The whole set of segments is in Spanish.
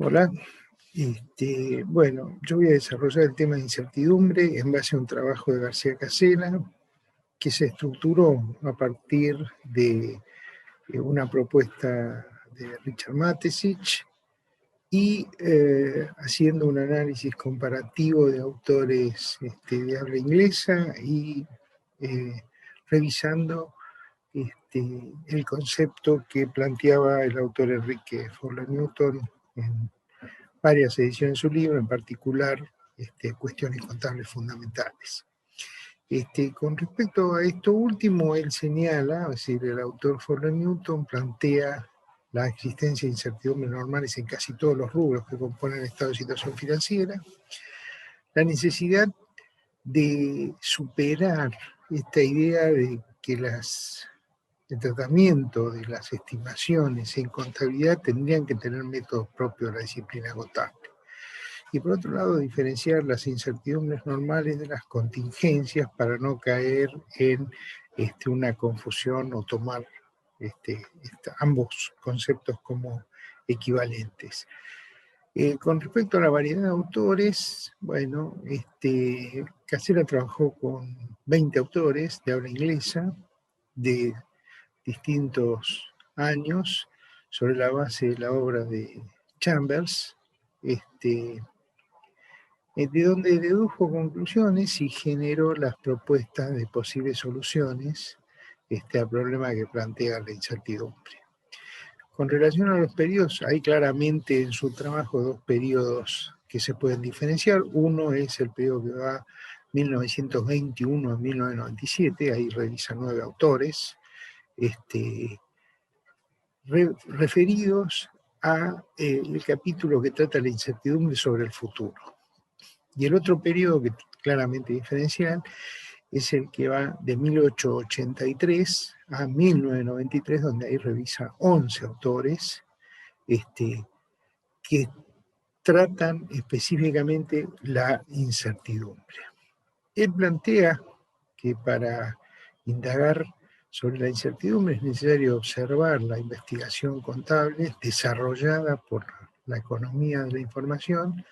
Hola. Bueno, yo voy a desarrollar el tema de incertidumbre en base a un trabajo de García Casella que se estructuró a partir de una propuesta de Richard Matesich y haciendo un análisis comparativo de autores de habla inglesa y eh, revisando el concepto que planteaba el autor Enrique Fowler Newton en varias ediciones de su libro, en particular Cuestiones contables fundamentales. Con respecto a esto último, él señala, es decir, el autor Fowler Newton plantea la existencia de incertidumbres normales en casi todos los rubros que componen el estado de situación financiera, la necesidad de superar esta idea de que el tratamiento de las estimaciones en contabilidad tendrían que tener métodos propios de la disciplina contable. Y por otro lado, diferenciar las incertidumbres normales de las contingencias para no caer en una confusión o tomar ambos conceptos como equivalentes. Con respecto a la variedad de autores, bueno, Casella trabajó con 20 autores de habla inglesa de distintos años sobre la base de la obra de Chambers, de donde dedujo conclusiones y generó las propuestas de posibles soluciones al problema que plantea la incertidumbre. Con relación a los periodos, hay claramente en su trabajo dos periodos que se pueden diferenciar. Uno es el periodo que va 1921 a 1997, ahí revisa 9 autores, referidos a el capítulo que trata la incertidumbre sobre el futuro. Y el otro periodo que claramente diferencial es el que va de 1883 a 1993, donde ahí revisa 11 autores que tratan específicamente la incertidumbre. Él plantea que para indagar sobre la incertidumbre es necesario observar la investigación contable desarrollada por la economía de la información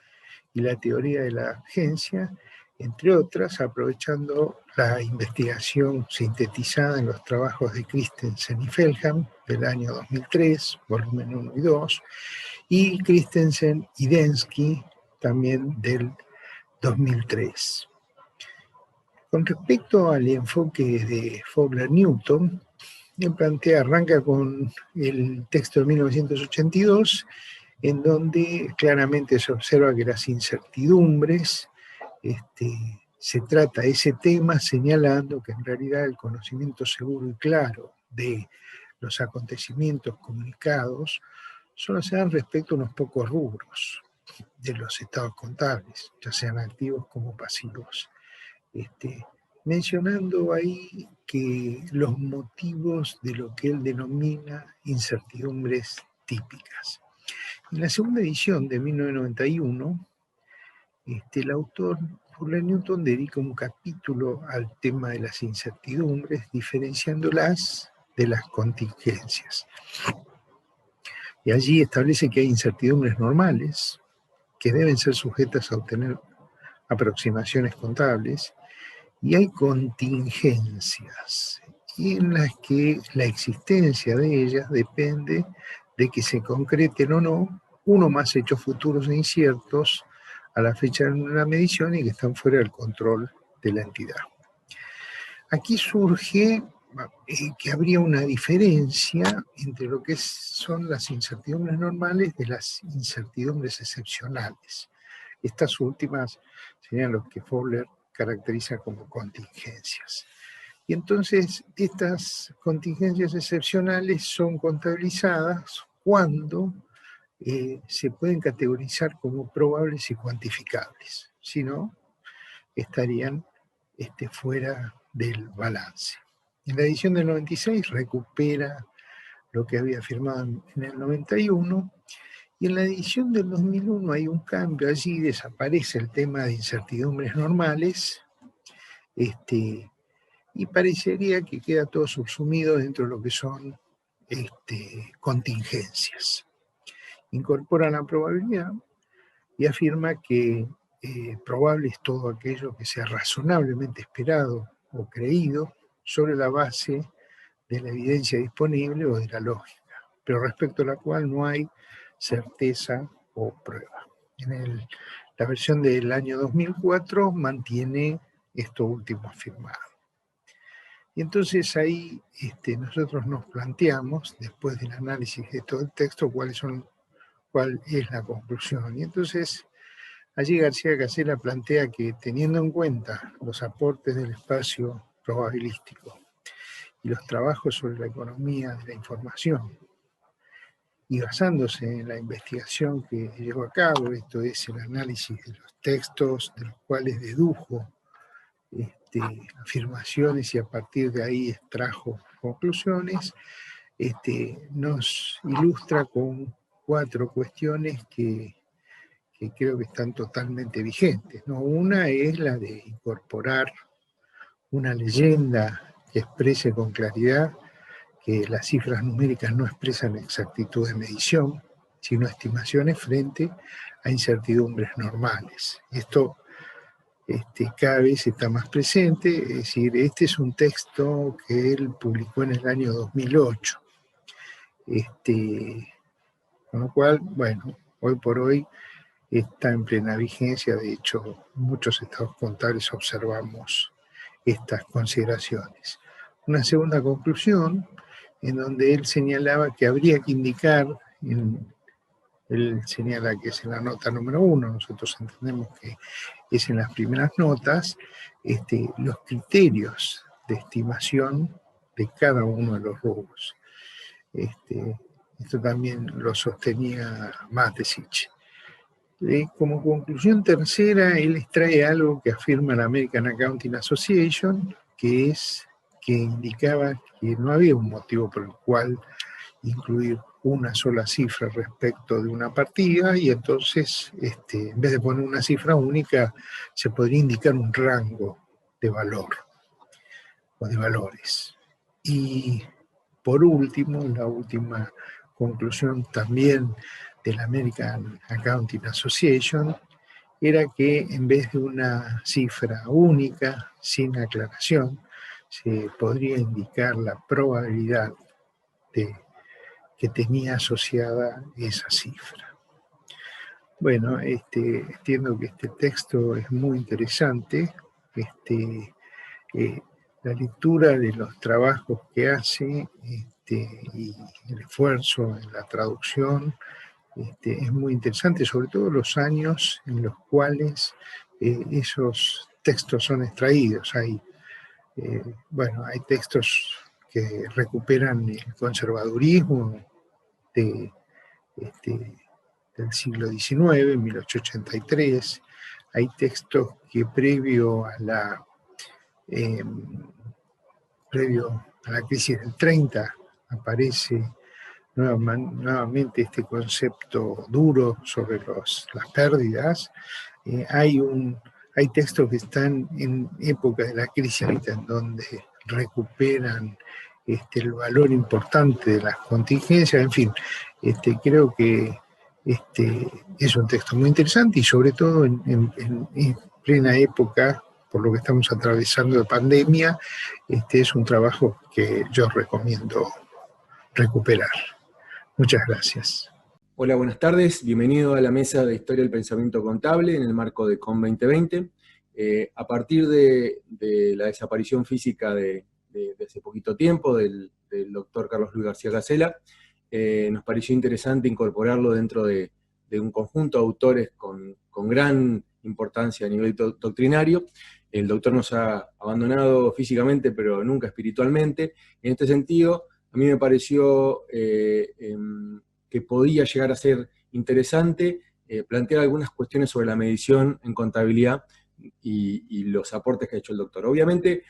y la teoría de la agencia, entre otras, aprovechando la investigación sintetizada en los trabajos de Christensen y Feltham del año 2003, volumen 1 y 2, y Christensen y Densky también del 2003. Con respecto al enfoque de Fowler Newton, arranca con el texto de 1982, en donde claramente se observa que las incertidumbres, se trata ese tema señalando que en realidad el conocimiento seguro y claro de los acontecimientos comunicados solo se dan respecto a unos pocos rubros de los estados contables, ya sean activos como pasivos. Mencionando ahí que los motivos de lo que él denomina incertidumbres típicas. En la segunda edición de 1991, el autor Fowler Newton dedica un capítulo al tema de las incertidumbres, diferenciándolas de las contingencias. Y allí establece que hay incertidumbres normales, que deben ser sujetas a obtener aproximaciones contables, y hay contingencias en las que la existencia de ellas depende de que se concreten o no uno más hechos futuros e inciertos a la fecha de la medición y que están fuera del control de la entidad. Aquí surge que habría una diferencia entre lo que son las incertidumbres normales de las incertidumbres excepcionales. Estas últimas serían lo que Fowler caracteriza como contingencias. Y entonces estas contingencias excepcionales son contabilizadas cuando se pueden categorizar como probables y cuantificables, si no, estarían fuera del balance. En la edición del 96 recupera lo que había firmado en el 91, y en la edición del 2001 hay un cambio, allí desaparece el tema de incertidumbres normales, y parecería que queda todo subsumido dentro de lo que son contingencias. incorpora la probabilidad y afirma que probable es todo aquello que sea razonablemente esperado o creído sobre la base de la evidencia disponible o de la lógica, pero respecto a la cual no hay certeza o prueba. La versión del año 2004 mantiene esto último afirmado. Y entonces ahí nosotros nos planteamos, después del análisis de todo el texto, cuál es la conclusión. Y entonces allí García Casella plantea que, teniendo en cuenta los aportes del espacio probabilístico y los trabajos sobre la economía de la información, y basándose en la investigación que llevó a cabo, esto es el análisis de los textos, de los cuales dedujo afirmaciones y a partir de ahí extrajo conclusiones, nos ilustra con 4 cuestiones que creo que están totalmente vigentes, ¿no? Una es la de incorporar una leyenda que exprese con claridad que las cifras numéricas no expresan exactitud de medición, sino estimaciones frente a incertidumbres normales. Esto cada vez está más presente, es decir, este es un texto que él publicó en el año 2008. Con lo cual, bueno, hoy por hoy está en plena vigencia. De hecho, muchos estados contables observamos estas consideraciones. Una segunda conclusión, en donde él señalaba que habría que indicar, él señala que es en la nota número 1, nosotros entendemos que es en las primeras notas, los criterios de estimación de cada uno de los rubros. Esto también lo sostenía Mateschitz. Como conclusión tercera, él extrae algo que afirma la American Accounting Association, que indicaba que no había un motivo por el cual incluir una sola cifra respecto de una partida, y entonces, en vez de poner una cifra única, se podría indicar un rango de valor o de valores. Y por último, la última conclusión también de la American Accounting Association era que en vez de una cifra única, sin aclaración, se podría indicar la probabilidad que tenía asociada esa cifra. Bueno, entiendo que este texto es muy interesante. La lectura de los trabajos que hace y el esfuerzo en la traducción es muy interesante, sobre todo los años en los cuales esos textos son extraídos. Hay textos que recuperan el conservadurismo del siglo XIX, 1883. Hay textos que previo a la crisis del 30 aparece nuevamente este concepto duro sobre las pérdidas. Hay textos que están en época de la crisis, en donde recuperan el valor importante de las contingencias. En fin, creo que es un texto muy interesante y sobre todo en plena época, por lo que estamos atravesando de pandemia, es un trabajo que yo recomiendo recuperar. Muchas gracias. Hola, buenas tardes. Bienvenido a la mesa de Historia del Pensamiento Contable en el marco de CON 2020. A partir de la desaparición física de hace poquito tiempo del doctor Carlos Luis García Casella, nos pareció interesante incorporarlo dentro de un conjunto de autores con gran importancia a nivel doctrinario. El doctor nos ha abandonado físicamente, pero nunca espiritualmente. En este sentido, a mí me pareció que podía llegar a ser interesante plantear algunas cuestiones sobre la medición en contabilidad y los aportes que ha hecho el doctor. Obviamente,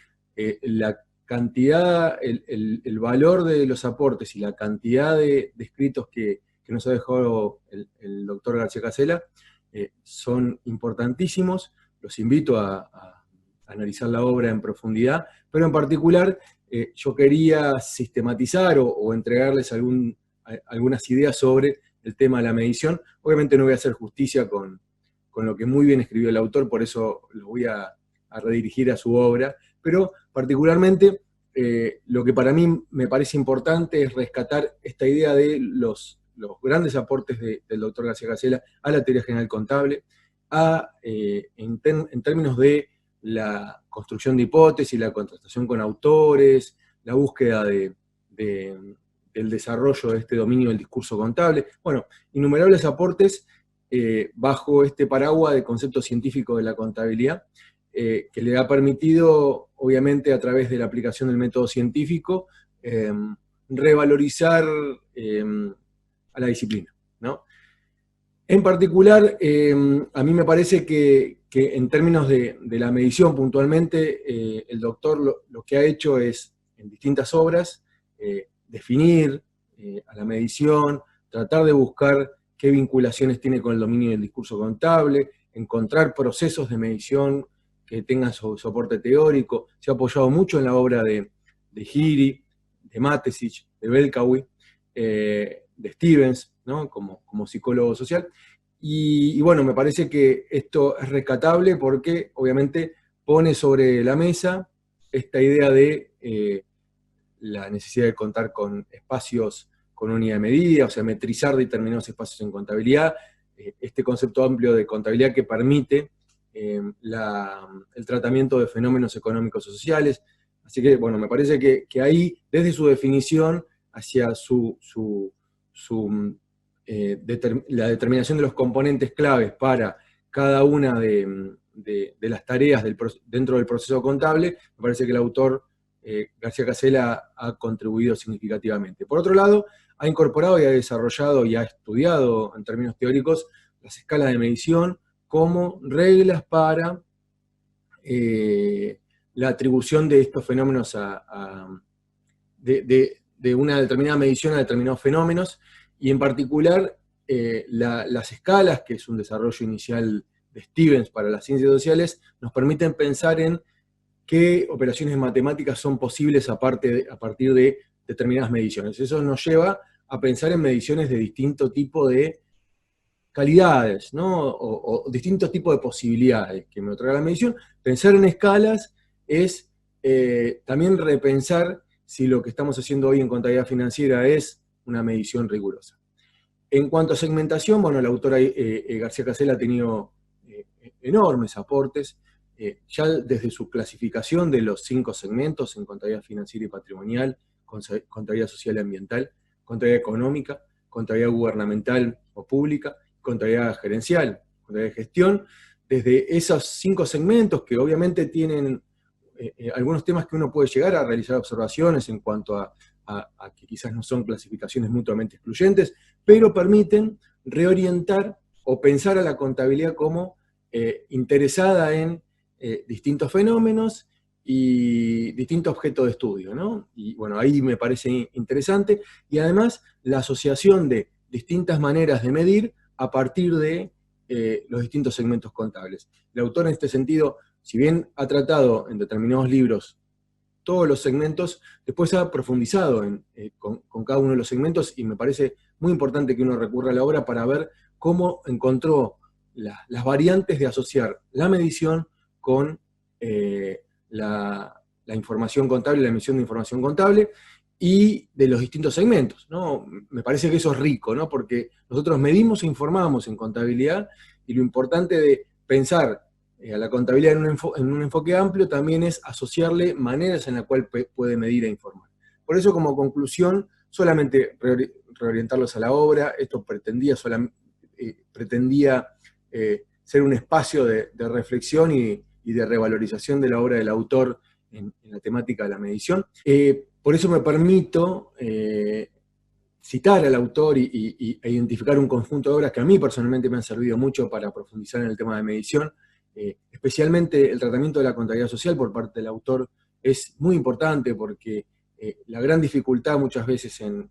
la cantidad, el valor de los aportes y la cantidad de escritos que nos ha dejado el doctor García Casella son importantísimos. Los invito a analizar la obra en profundidad, pero en particular yo quería sistematizar o entregarles algunas ideas sobre el tema de la medición. Obviamente no voy a hacer justicia con lo que muy bien escribió el autor, por eso lo voy a redirigir a su obra, pero particularmente lo que para mí me parece importante es rescatar esta idea de los grandes aportes del doctor García Casella a la teoría general contable, en términos de la construcción de hipótesis, la contrastación con autores, la búsqueda del desarrollo de este dominio del discurso contable. Bueno, innumerables aportes bajo este paraguas de concepto científico de la contabilidad, que le ha permitido, obviamente, a través de la aplicación del método científico, revalorizar a la disciplina, ¿no? En particular, a mí me parece que en términos de la medición puntualmente, el doctor lo que ha hecho es, en distintas obras, definir a la medición, tratar de buscar qué vinculaciones tiene con el dominio del discurso contable, encontrar procesos de medición que tengan su soporte teórico. Se ha apoyado mucho en la obra de Giri, de Matesic, de Belkawi, de Stevens, ¿no? como psicólogo social. Y bueno, me parece que esto es rescatable porque obviamente pone sobre la mesa esta idea de la necesidad de contar con espacios con unidad de medida, o sea, metrizar determinados espacios en contabilidad, este concepto amplio de contabilidad que permite el tratamiento de fenómenos económicos o sociales. Así que, bueno, me parece que ahí, desde su definición hacia la determinación de los componentes claves para cada una de las tareas dentro del proceso contable, me parece que el autor García Casella ha contribuido significativamente. Por otro lado, ha incorporado y ha desarrollado y ha estudiado en términos teóricos las escalas de medición como reglas para la atribución de estos fenómenos de una determinada medición a determinados fenómenos, y en particular las escalas, que es un desarrollo inicial de Stevens para las ciencias sociales, nos permiten pensar en qué operaciones matemáticas son posibles a partir de determinadas mediciones. Eso nos lleva a pensar en mediciones de distinto tipo de calidades, ¿no? o distintos tipos de posibilidades que me otorga la medición. Pensar en escalas es también repensar si lo que estamos haciendo hoy en contabilidad financiera es una medición rigurosa. En cuanto a segmentación, bueno, la autora García Casella ha tenido enormes aportes, ya desde su clasificación de los 5 segmentos en contabilidad financiera y patrimonial, contabilidad social y ambiental, contabilidad económica, contabilidad gubernamental o pública, contabilidad gerencial, contabilidad de gestión. Desde esos 5 segmentos, que obviamente tienen algunos temas que uno puede llegar a realizar observaciones en cuanto a que quizás no son clasificaciones mutuamente excluyentes, pero permiten reorientar o pensar a la contabilidad como interesada en distintos fenómenos y distintos objetos de estudio, ¿no? Y bueno, ahí me parece interesante, y además la asociación de distintas maneras de medir a partir de los distintos segmentos contables. El autor en este sentido, si bien ha tratado en determinados libros todos los segmentos, después ha profundizado con cada uno de los segmentos, y me parece muy importante que uno recurra a la obra para ver cómo encontró las variantes de asociar la medición con la información contable, la emisión de información contable, y de los distintos segmentos, ¿no? Me parece que eso es rico, ¿no? Porque nosotros medimos e informamos en contabilidad, y lo importante de pensar a la contabilidad en un enfoque amplio también es asociarle maneras en las cuales puede medir e informar. Por eso, como conclusión, solamente reorientarlos a la obra. Esto pretendía ser un espacio de reflexión y de revalorización de la obra del autor en la temática de la medición. Por eso me permito citar al autor e identificar un conjunto de obras que a mí personalmente me han servido mucho para profundizar en el tema de medición. Especialmente el tratamiento de la contabilidad social por parte del autor es muy importante, porque la gran dificultad muchas veces en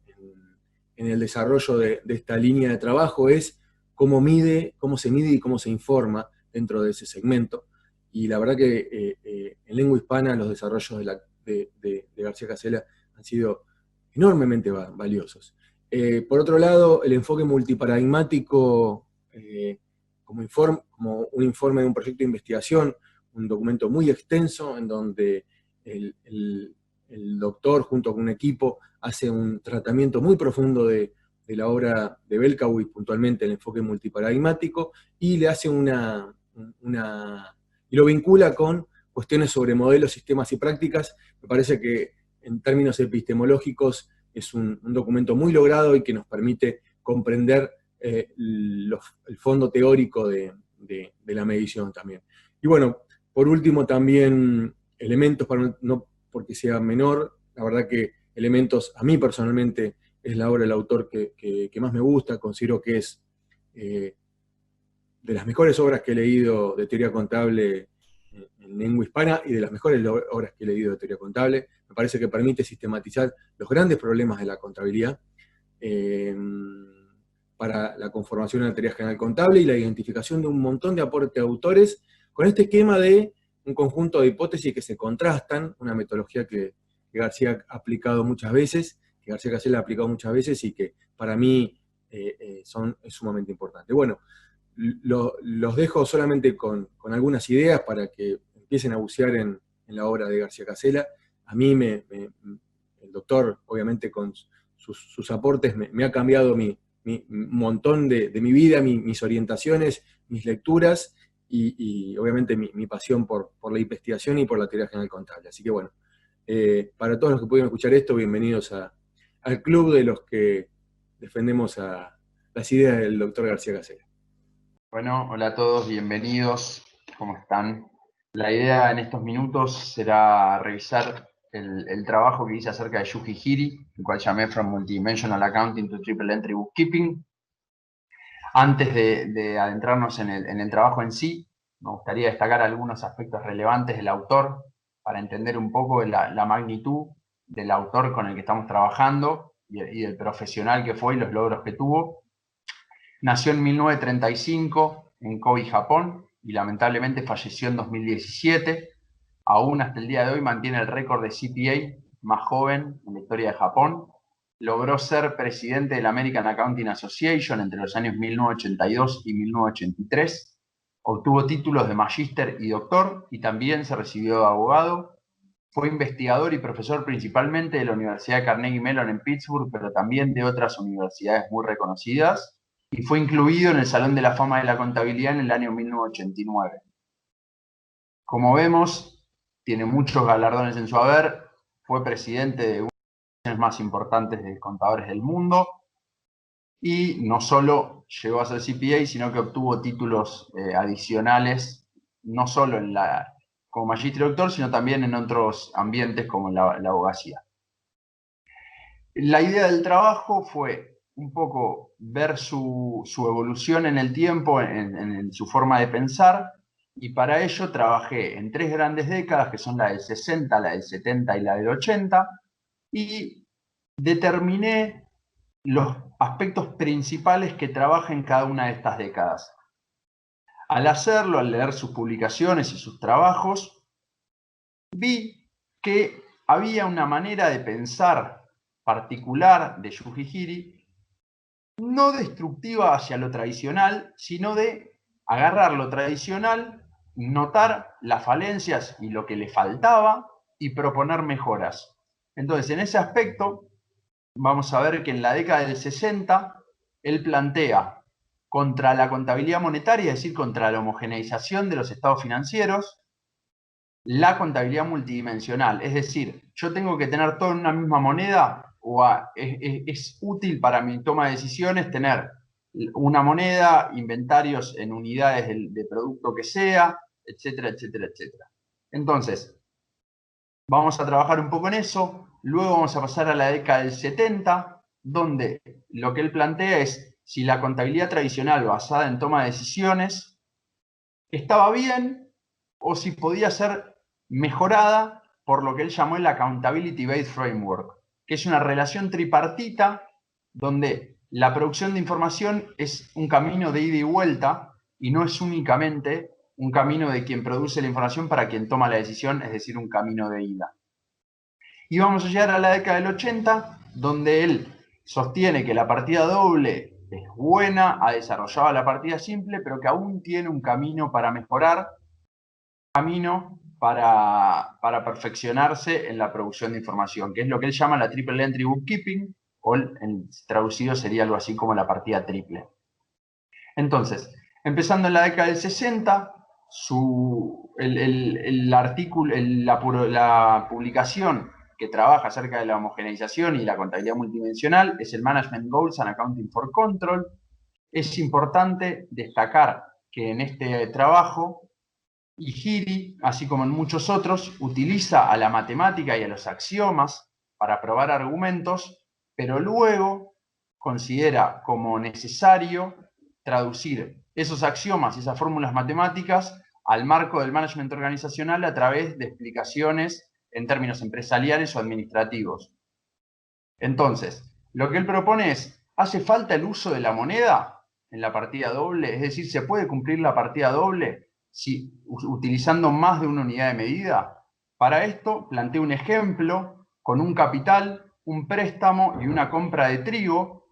el desarrollo de esta línea de trabajo es cómo se mide y cómo se informa dentro de ese segmento. Y la verdad que en lengua hispana los desarrollos de García Casella han sido enormemente valiosos. Por otro lado, el enfoque multiparadigmático como un informe de un proyecto de investigación, un documento muy extenso en donde el doctor junto con un equipo hace un tratamiento muy profundo de la obra de Belkowitz, puntualmente el enfoque multiparadigmático, y le hace y lo vincula con cuestiones sobre modelos, sistemas y prácticas. Me parece que en términos epistemológicos es un documento muy logrado y que nos permite comprender el fondo teórico de la medición también. Y bueno, por último también elementos, no porque sea menor, la verdad que elementos, a mí personalmente, es la obra del autor que más me gusta, considero que es de las mejores obras que he leído de teoría contable en lengua hispana y de las mejores obras que he leído de teoría contable. Me parece que permite sistematizar los grandes problemas de la contabilidad para la conformación de una teoría general contable y la identificación de un montón de aportes de autores con este esquema de un conjunto de hipótesis que se contrastan, una metodología que García ha aplicado muchas veces, que García Casella ha aplicado muchas veces y que para mí es sumamente importante. Bueno, los dejo solamente con algunas ideas para que empiecen a bucear en la obra de García Casella. A mí el doctor, obviamente con sus aportes, me ha cambiado un montón de mi vida, mis orientaciones, mis lecturas y obviamente mi pasión por la investigación y por la teoría general contable. Así que bueno, para todos los que pudieron escuchar esto, bienvenidos al club de los que defendemos las ideas del doctor García Casella. Bueno, hola a todos, bienvenidos, ¿cómo están? La idea en estos minutos será revisar el trabajo que hice acerca de Yuji Hiri, el cual llamé From Multidimensional Accounting to Triple Entry Bookkeeping. Antes de adentrarnos en el trabajo en sí, me gustaría destacar algunos aspectos relevantes del autor para entender un poco la magnitud del autor con el que estamos trabajando y del profesional que fue y los logros que tuvo. Nació en 1935 en Kobe, Japón, y lamentablemente falleció en 2017. Aún hasta el día de hoy mantiene el récord de CPA más joven en la historia de Japón. Logró ser presidente de la American Accounting Association entre los años 1982 y 1983. Obtuvo títulos de magíster y doctor y también se recibió de abogado. Fue investigador y profesor principalmente de la Universidad de Carnegie Mellon en Pittsburgh, pero también de otras universidades muy reconocidas. Y fue incluido en el Salón de la Fama de la Contabilidad en el año 1989. Como vemos, tiene muchos galardones en su haber, fue presidente de una de las asociaciones más importantes de contadores del mundo, y no solo llegó a ser CPA, sino que obtuvo títulos adicionales, no solo como magíster y doctor, sino también en otros ambientes como la abogacía. La idea del trabajo fue un poco ver su evolución en el tiempo, en su forma de pensar, y para ello trabajé en 3 grandes décadas, que son la del 60, la del 70 y la del 80, y determiné los aspectos principales que trabaja en cada una de estas décadas. Al hacerlo, al leer sus publicaciones y sus trabajos, vi que había una manera de pensar particular de Yuji Hiri, no destructiva hacia lo tradicional, sino de agarrar lo tradicional, notar las falencias y lo que le faltaba y proponer mejoras. Entonces, en ese aspecto, vamos a ver que en la década del 60, él plantea contra la contabilidad monetaria, es decir, contra la homogeneización de los estados financieros, la contabilidad multidimensional. Es decir, yo tengo que tener todo en una misma moneda, o es útil para mi toma de decisiones tener una moneda, inventarios en unidades de producto que sea, etcétera, etcétera, etcétera. Entonces, vamos a trabajar un poco en eso. Luego vamos a pasar a la década del 70, donde lo que él plantea es si la contabilidad tradicional basada en toma de decisiones estaba bien o si podía ser mejorada por lo que él llamó el Accountability Based Framework, que es una relación tripartita donde la producción de información es un camino de ida y vuelta y no es únicamente un camino de quien produce la información para quien toma la decisión, es decir, un camino de ida. Y vamos a llegar a la década del 80, donde él sostiene que la partida doble es buena, ha desarrollado la partida simple, pero que aún tiene un camino para mejorar, camino para perfeccionarse en la producción de información, que es lo que él llama la triple entry bookkeeping, o traducido sería algo así como la partida triple. Entonces, empezando en la década del 60, la publicación que trabaja acerca de la homogeneización y la contabilidad multidimensional es el Management Goals and Accounting for Control. Es importante destacar que en este trabajo Ihiri, así como en muchos otros, utiliza a la matemática y a los axiomas para probar argumentos, pero luego considera como necesario traducir esos axiomas y esas fórmulas matemáticas al marco del management organizacional a través de explicaciones en términos empresariales o administrativos. Entonces, lo que él propone es, ¿hace falta el uso de la moneda en la partida doble? Es decir, ¿se puede cumplir la partida doble utilizando más de una unidad de medida? Para esto plantea un ejemplo con un capital, un préstamo y una compra de trigo,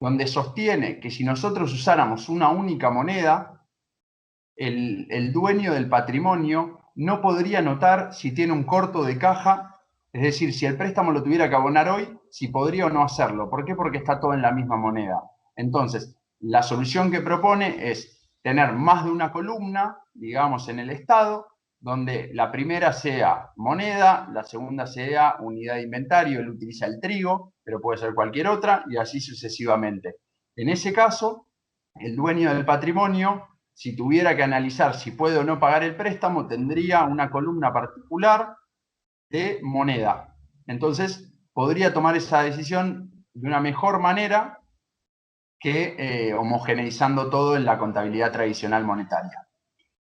donde sostiene que si nosotros usáramos una única moneda, el dueño del patrimonio no podría notar si tiene un corto de caja, es decir, si el préstamo lo tuviera que abonar hoy, si podría o no hacerlo. ¿Por qué? Porque está todo en la misma moneda. Entonces, la solución que propone es tener más de una columna, digamos, en el estado, donde la primera sea moneda, la segunda sea unidad de inventario, él utiliza el trigo, pero puede ser cualquier otra, y así sucesivamente. En ese caso, el dueño del patrimonio, si tuviera que analizar si puede o no pagar el préstamo, tendría una columna particular de moneda. Entonces, podría tomar esa decisión de una mejor manera que homogeneizando todo en la contabilidad tradicional monetaria.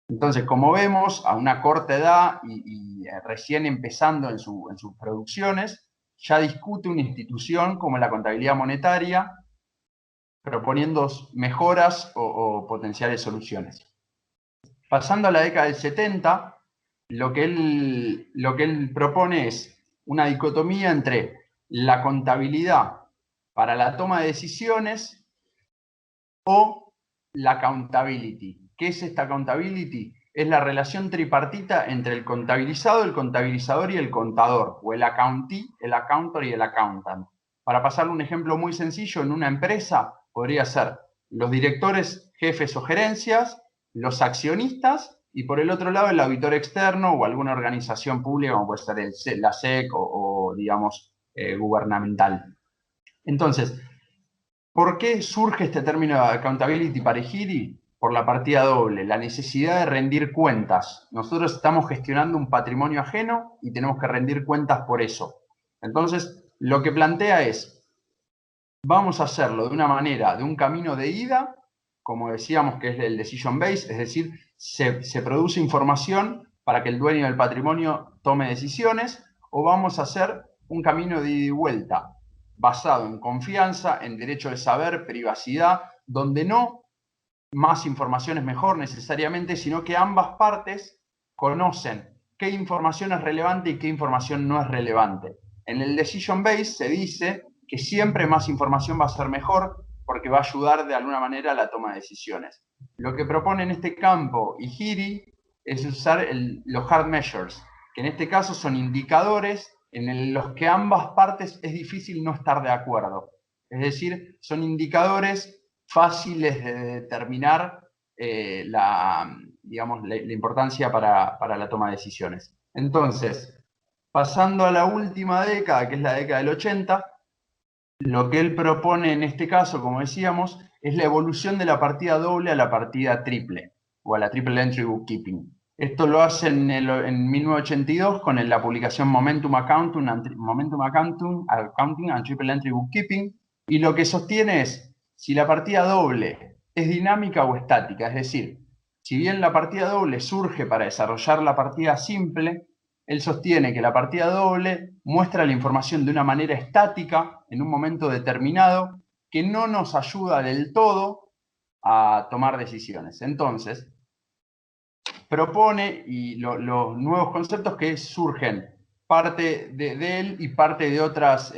Entonces, como vemos, a una corta edad y recién empezando en sus producciones, ya discute una institución como la contabilidad monetaria, proponiendo mejoras o potenciales soluciones. Pasando a la década del 70, lo que él propone es una dicotomía entre la contabilidad para la toma de decisiones o la accountability. ¿Qué es esta accountability? Es la relación tripartita entre el contabilizado, el contabilizador y el contador, o el accountee, el accountor y el accountant. Para pasarle un ejemplo muy sencillo, en una empresa podría ser los directores, jefes o gerencias, los accionistas y por el otro lado el auditor externo o alguna organización pública como puede ser la SEC o digamos, gubernamental. Entonces, ¿por qué surge este término de accountability para Ihiri? Por la partida doble, la necesidad de rendir cuentas. Nosotros estamos gestionando un patrimonio ajeno y tenemos que rendir cuentas por eso. Entonces, lo que plantea es, vamos a hacerlo de una manera, de un camino de ida, como decíamos que es el decision base, es decir, se produce información para que el dueño del patrimonio tome decisiones, o vamos a hacer un camino de ida y vuelta, basado en confianza, en derecho de saber, privacidad, donde no más información es mejor necesariamente, sino que ambas partes conocen qué información es relevante y qué información no es relevante. En el decision base se dice que siempre más información va a ser mejor porque va a ayudar de alguna manera a la toma de decisiones. Lo que propone en este campo Ihiri es usar los hard measures, que en este caso son indicadores en los que ambas partes es difícil no estar de acuerdo. Es decir, son indicadores fáciles de determinar la importancia para la toma de decisiones. Entonces, pasando a la última década, que es la década del 80, lo que él propone en este caso, como decíamos, es la evolución de la partida doble a la partida triple, o a la triple entry bookkeeping. Esto lo hace en 1982 con la publicación Momentum Accounting and Triple Entry Bookkeeping, y lo que sostiene es si la partida doble es dinámica o estática, es decir, si bien la partida doble surge para desarrollar la partida simple, él sostiene que la partida doble muestra la información de una manera estática en un momento determinado que no nos ayuda del todo a tomar decisiones. Entonces, propone y los nuevos conceptos que surgen parte de él y parte de otros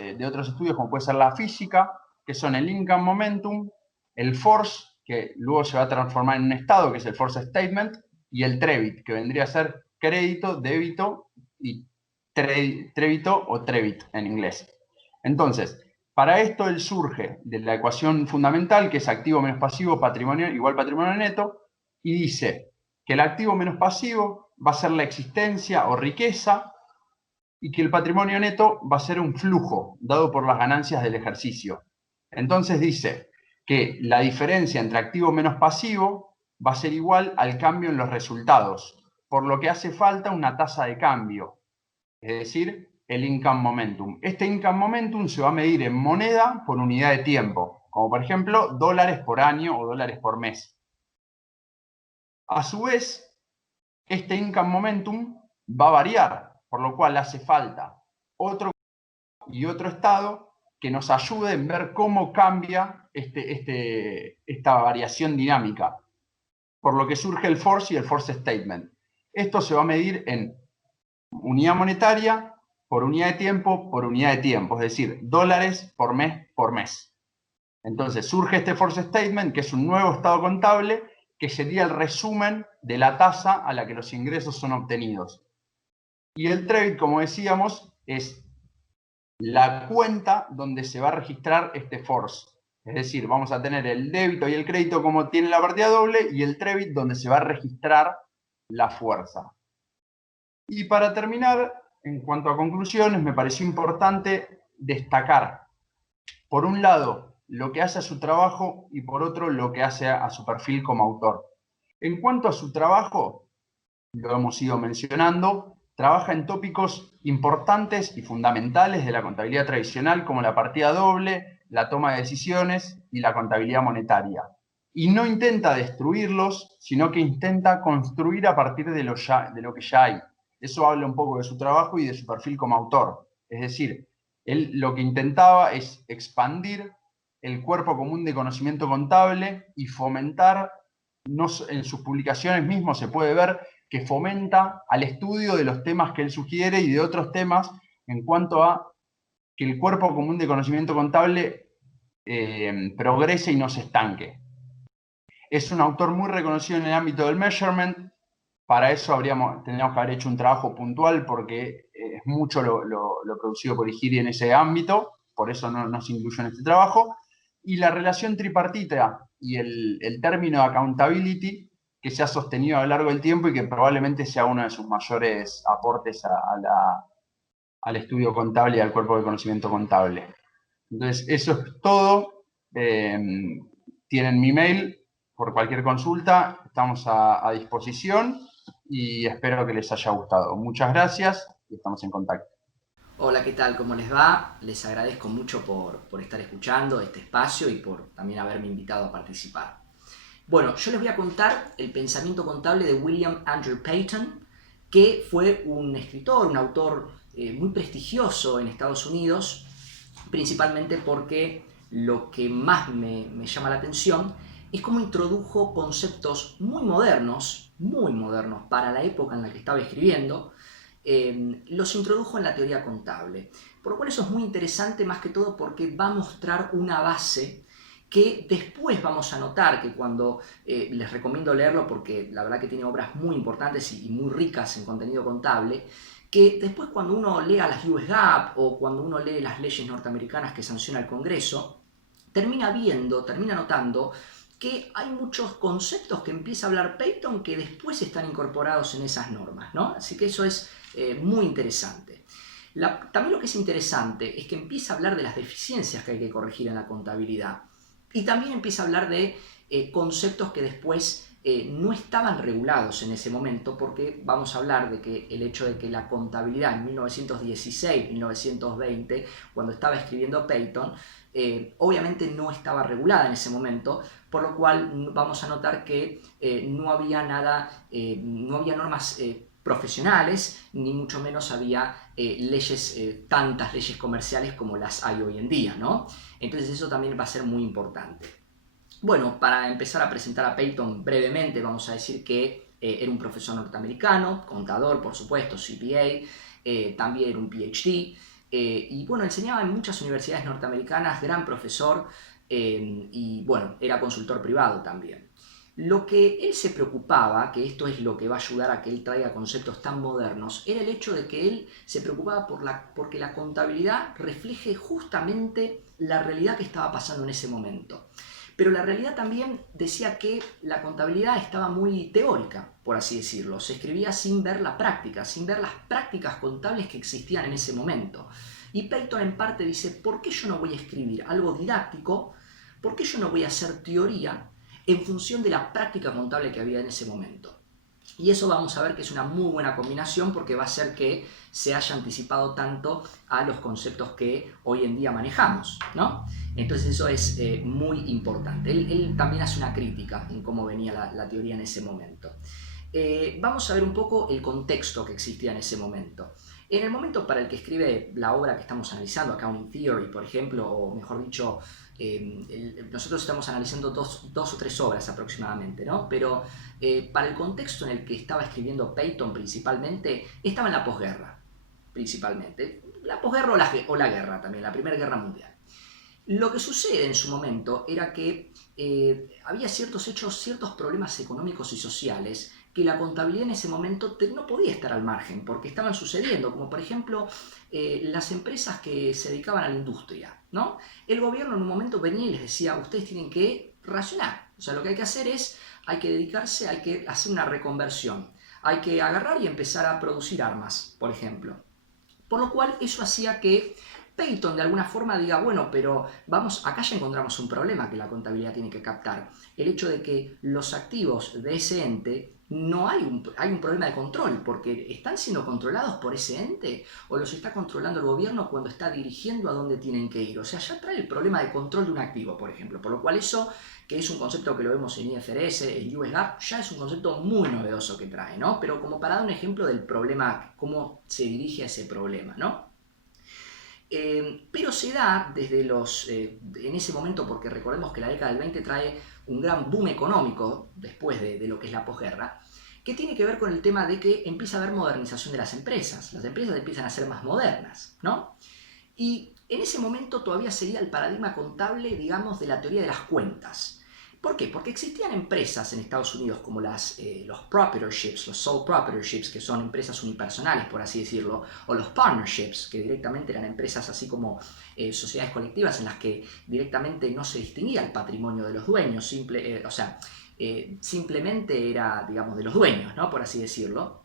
estudios, como puede ser la física, que son el income momentum, el force, que luego se va a transformar en un estado, que es el force statement, y el trevit, que vendría a ser crédito, débito y trébito o trevit en inglés. Entonces, para esto él surge de la ecuación fundamental, que es activo menos pasivo patrimonio igual patrimonio neto, y dice que el activo menos pasivo va a ser la existencia o riqueza, y que el patrimonio neto va a ser un flujo dado por las ganancias del ejercicio. Entonces dice que la diferencia entre activo menos pasivo va a ser igual al cambio en los resultados, por lo que hace falta una tasa de cambio, es decir, el income momentum. Este income momentum se va a medir en moneda por unidad de tiempo, como por ejemplo dólares por año o dólares por mes. A su vez, este income momentum va a variar, por lo cual hace falta otro estado que nos ayude en ver cómo cambia esta variación dinámica, por lo que surge el force y el force statement. Esto se va a medir en unidad monetaria por unidad de tiempo por unidad de tiempo, es decir, dólares por mes por mes. Entonces surge este force statement, que es un nuevo estado contable, que sería el resumen de la tasa a la que los ingresos son obtenidos. Y el trade, como decíamos, es la cuenta donde se va a registrar este force. Es decir, vamos a tener el débito y el crédito como tiene la partida doble, y el trade donde se va a registrar la fuerza. Y para terminar, en cuanto a conclusiones, me pareció importante destacar, por un lado, lo que hace a su trabajo y por otro, lo que hace a su perfil como autor. En cuanto a su trabajo, lo hemos ido mencionando, trabaja en tópicos importantes y fundamentales de la contabilidad tradicional, como la partida doble, la toma de decisiones y la contabilidad monetaria. Y no intenta destruirlos, sino que intenta construir a partir de lo que ya hay. Eso habla un poco de su trabajo y de su perfil como autor. Es decir, él lo que intentaba es expandir el cuerpo común de conocimiento contable y fomentar, en sus publicaciones mismos se puede ver que fomenta al estudio de los temas que él sugiere y de otros temas en cuanto a que el cuerpo común de conocimiento contable progrese y no se estanque. Es un autor muy reconocido en el ámbito del measurement. Para eso tendríamos que haber hecho un trabajo puntual, porque es mucho lo producido por Ihiri en ese ámbito, por eso no se incluyó en este trabajo. Y la relación tripartita y el término accountability, que se ha sostenido a lo largo del tiempo y que probablemente sea uno de sus mayores aportes al estudio contable y al cuerpo de conocimiento contable. Entonces, eso es todo. Tienen mi mail por cualquier consulta, estamos a disposición y espero que les haya gustado. Muchas gracias y estamos en contacto. Hola, ¿qué tal? ¿Cómo les va? Les agradezco mucho por estar escuchando este espacio y por también haberme invitado a participar. Bueno, yo les voy a contar el pensamiento contable de William Andrew Peyton, que fue un escritor, un autor muy prestigioso en Estados Unidos, principalmente porque lo que más me llama la atención es cómo introdujo conceptos muy modernos para la época en la que estaba escribiendo. Los introdujo en la teoría contable, por lo cual eso es muy interesante, más que todo porque va a mostrar una base que después vamos a notar, que cuando les recomiendo leerlo porque la verdad que tiene obras muy importantes y muy ricas en contenido contable, que después cuando uno lea las US GAAP o cuando uno lee las leyes norteamericanas que sanciona el Congreso, termina notando que hay muchos conceptos que empieza a hablar Peyton que después están incorporados en esas normas, ¿no? Así que eso es muy interesante. También lo que es interesante es que empieza a hablar de las deficiencias que hay que corregir en la contabilidad, y también empieza a hablar de conceptos que después no estaban regulados en ese momento, porque vamos a hablar de que el hecho de que la contabilidad en 1916, 1920, cuando estaba escribiendo Peyton, obviamente no estaba regulada en ese momento, por lo cual vamos a notar que no había normas profesionales, ni mucho menos había tantas leyes comerciales como las hay hoy en día, ¿no? Entonces eso también va a ser muy importante. Bueno, para empezar a presentar a Peyton brevemente, vamos a decir que era un profesor norteamericano, contador, por supuesto, CPA, también era un PhD, y bueno, enseñaba en muchas universidades norteamericanas, gran profesor, y bueno, era consultor privado también. Lo que él se preocupaba, que esto es lo que va a ayudar a que él traiga conceptos tan modernos, era el hecho de que él se preocupaba porque la contabilidad refleje justamente la realidad que estaba pasando en ese momento. Pero la realidad también decía que la contabilidad estaba muy teórica, por así decirlo. Se escribía sin ver la práctica, sin ver las prácticas contables que existían en ese momento. Y Peyton en parte dice, ¿por qué yo no voy a escribir algo didáctico? ¿Por qué yo no voy a hacer teoría en función de la práctica contable que había en ese momento? Y eso vamos a ver que es una muy buena combinación porque va a hacer que se haya anticipado tanto a los conceptos que hoy en día manejamos, ¿no? Entonces eso es muy importante. Él también hace una crítica en cómo venía la teoría en ese momento. Vamos a ver un poco el contexto que existía en ese momento. En el momento para el que escribe la obra que estamos analizando, Accounting Theory, por ejemplo, o mejor dicho, nosotros estamos analizando dos o tres obras aproximadamente, ¿no? Pero para el contexto en el que estaba escribiendo Peyton principalmente, estaba en la posguerra, principalmente. La posguerra o la guerra también, la Primera Guerra Mundial. Lo que sucede en su momento era que había ciertos hechos, ciertos problemas económicos y sociales que la contabilidad en ese momento no podía estar al margen, porque estaban sucediendo, como por ejemplo las empresas que se dedicaban a la industria, ¿no? El gobierno en un momento venía y les decía, ustedes tienen que racionar, o sea, lo que hay que hacer es, hay que dedicarse, hay que hacer una reconversión, hay que agarrar y empezar a producir armas, por ejemplo. Por lo cual eso hacía que Peyton de alguna forma diga, bueno, pero vamos, acá ya encontramos un problema que la contabilidad tiene que captar. El hecho de que los activos de ese ente no hay un problema de control, porque están siendo controlados por ese ente o los está controlando el gobierno cuando está dirigiendo a dónde tienen que ir. O sea, ya trae el problema de control de un activo, por ejemplo. Por lo cual eso, que es un concepto que lo vemos en IFRS, en US GAAP, ya es un concepto muy novedoso que trae, ¿no? Pero como para dar un ejemplo del problema, cómo se dirige a ese problema, ¿no? Pero se da desde en ese momento, porque recordemos que la década del 20 trae un gran boom económico después de lo que es la posguerra, que tiene que ver con el tema de que empieza a haber modernización de las empresas empiezan a ser más modernas, ¿no? Y en ese momento todavía seguía el paradigma contable, digamos, de la teoría de las cuentas. ¿Por qué? Porque existían empresas en Estados Unidos como los proprietorships, los sole proprietorships, que son empresas unipersonales, por así decirlo, o los partnerships, que directamente eran empresas así como sociedades colectivas en las que directamente no se distinguía el patrimonio de los dueños, simplemente era, digamos, de los dueños, ¿no? Por así decirlo.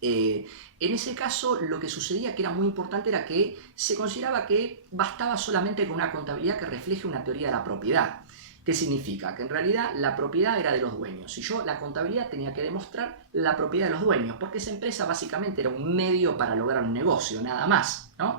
En ese caso, lo que sucedía que era muy importante era que se consideraba que bastaba solamente con una contabilidad que refleje una teoría de la propiedad. ¿Qué significa? Que en realidad la propiedad era de los dueños y la contabilidad tenía que demostrar la propiedad de los dueños, porque esa empresa básicamente era un medio para lograr un negocio, nada más, ¿no?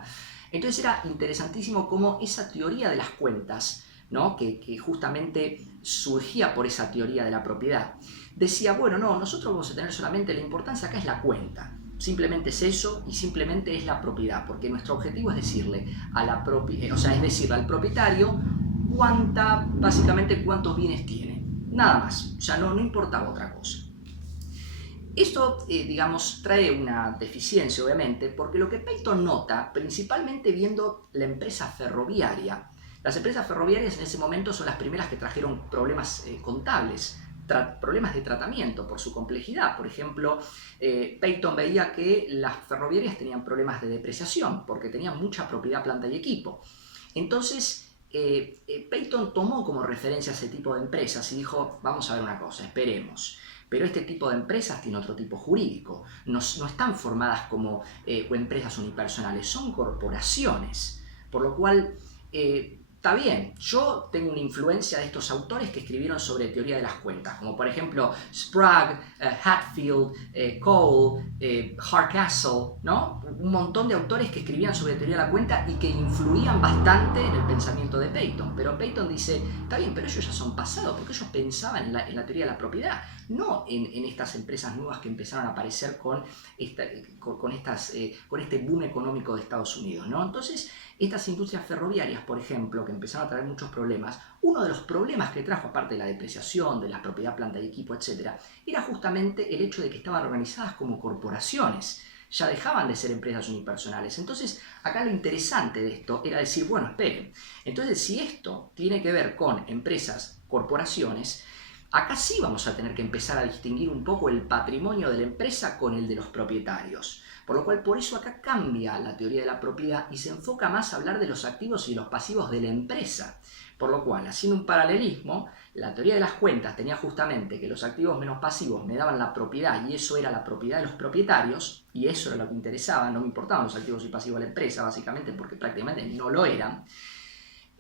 Entonces era interesantísimo cómo esa teoría de las cuentas, ¿no? que justamente surgía por esa teoría de la propiedad, decía, bueno, no, nosotros vamos a tener solamente la importancia acá es la cuenta. Simplemente es eso y simplemente es la propiedad, porque nuestro objetivo es decirle al propietario básicamente cuántos bienes tiene, nada más, o sea, no importaba otra cosa. Esto, digamos, trae una deficiencia, obviamente, porque lo que Peyton nota, principalmente viendo la empresa ferroviaria, las empresas ferroviarias en ese momento son las primeras que trajeron problemas contables, problemas de tratamiento por su complejidad. Por ejemplo, Peyton veía que las ferroviarias tenían problemas de depreciación porque tenían mucha propiedad, planta y equipo. Entonces, Peyton tomó como referencia ese tipo de empresas y dijo, vamos a ver una cosa, esperemos. Pero este tipo de empresas tiene otro tipo jurídico, no están formadas como empresas unipersonales, son corporaciones, por lo cual está bien, yo tengo una influencia de estos autores que escribieron sobre teoría de las cuentas, como por ejemplo Sprague, Hatfield, Cole, Hardcastle, ¿no? Un montón de autores que escribían sobre teoría de la cuenta y que influían bastante en el pensamiento de Peyton. Pero Peyton dice, está bien, pero ellos ya son pasados, porque ellos pensaban en la teoría de la propiedad, no en estas empresas nuevas que empezaron a aparecer con este boom económico de Estados Unidos, ¿no? Entonces, estas industrias ferroviarias, por ejemplo, que empezaron a traer muchos problemas, uno de los problemas que trajo, aparte de la depreciación, de la propiedad, planta y equipo, etc., era justamente el hecho de que estaban organizadas como corporaciones. ya dejaban de ser empresas unipersonales. Entonces, acá lo interesante de esto era decir, bueno, esperen, entonces si esto tiene que ver con empresas, corporaciones, acá sí vamos a tener que empezar a distinguir un poco el patrimonio de la empresa con el de los propietarios. Por lo cual, por eso acá cambia la teoría de la propiedad y se enfoca más a hablar de los activos y los pasivos de la empresa. Por lo cual, haciendo un paralelismo, la teoría de las cuentas tenía justamente que los activos menos pasivos me daban la propiedad y eso era la propiedad de los propietarios y eso era lo que interesaba, no me importaban los activos y pasivos de la empresa, básicamente porque prácticamente no lo eran.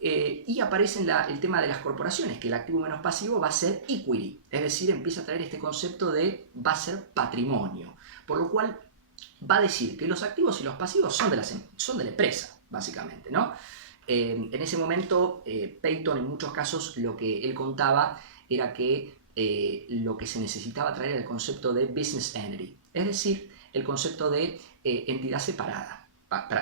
Y aparece el tema de las corporaciones, que el activo menos pasivo va a ser equity, es decir, empieza a traer este concepto de va a ser patrimonio, por lo cual va a decir que los activos y los pasivos son de la empresa, básicamente, ¿no? En ese momento, Peyton en muchos casos lo que él contaba era que lo que se necesitaba traer era el concepto de business entity, es decir, el concepto de entidad separada,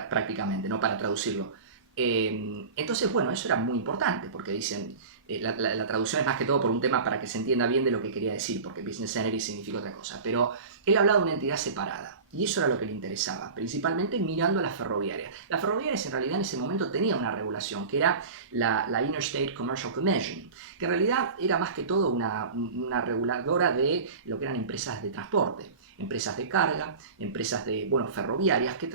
prácticamente, ¿no? Para traducirlo. Entonces, bueno, eso era muy importante porque dicen, la traducción es más que todo por un tema para que se entienda bien de lo que quería decir, porque business entity significa otra cosa, pero él hablaba de una entidad separada y eso era lo que le interesaba, principalmente mirando a las ferroviarias. Las ferroviarias en realidad en ese momento tenían una regulación que era la Interstate Commercial Commission, que en realidad era más que todo una reguladora de lo que eran empresas de transporte, empresas de carga, empresas de, ferroviarias, que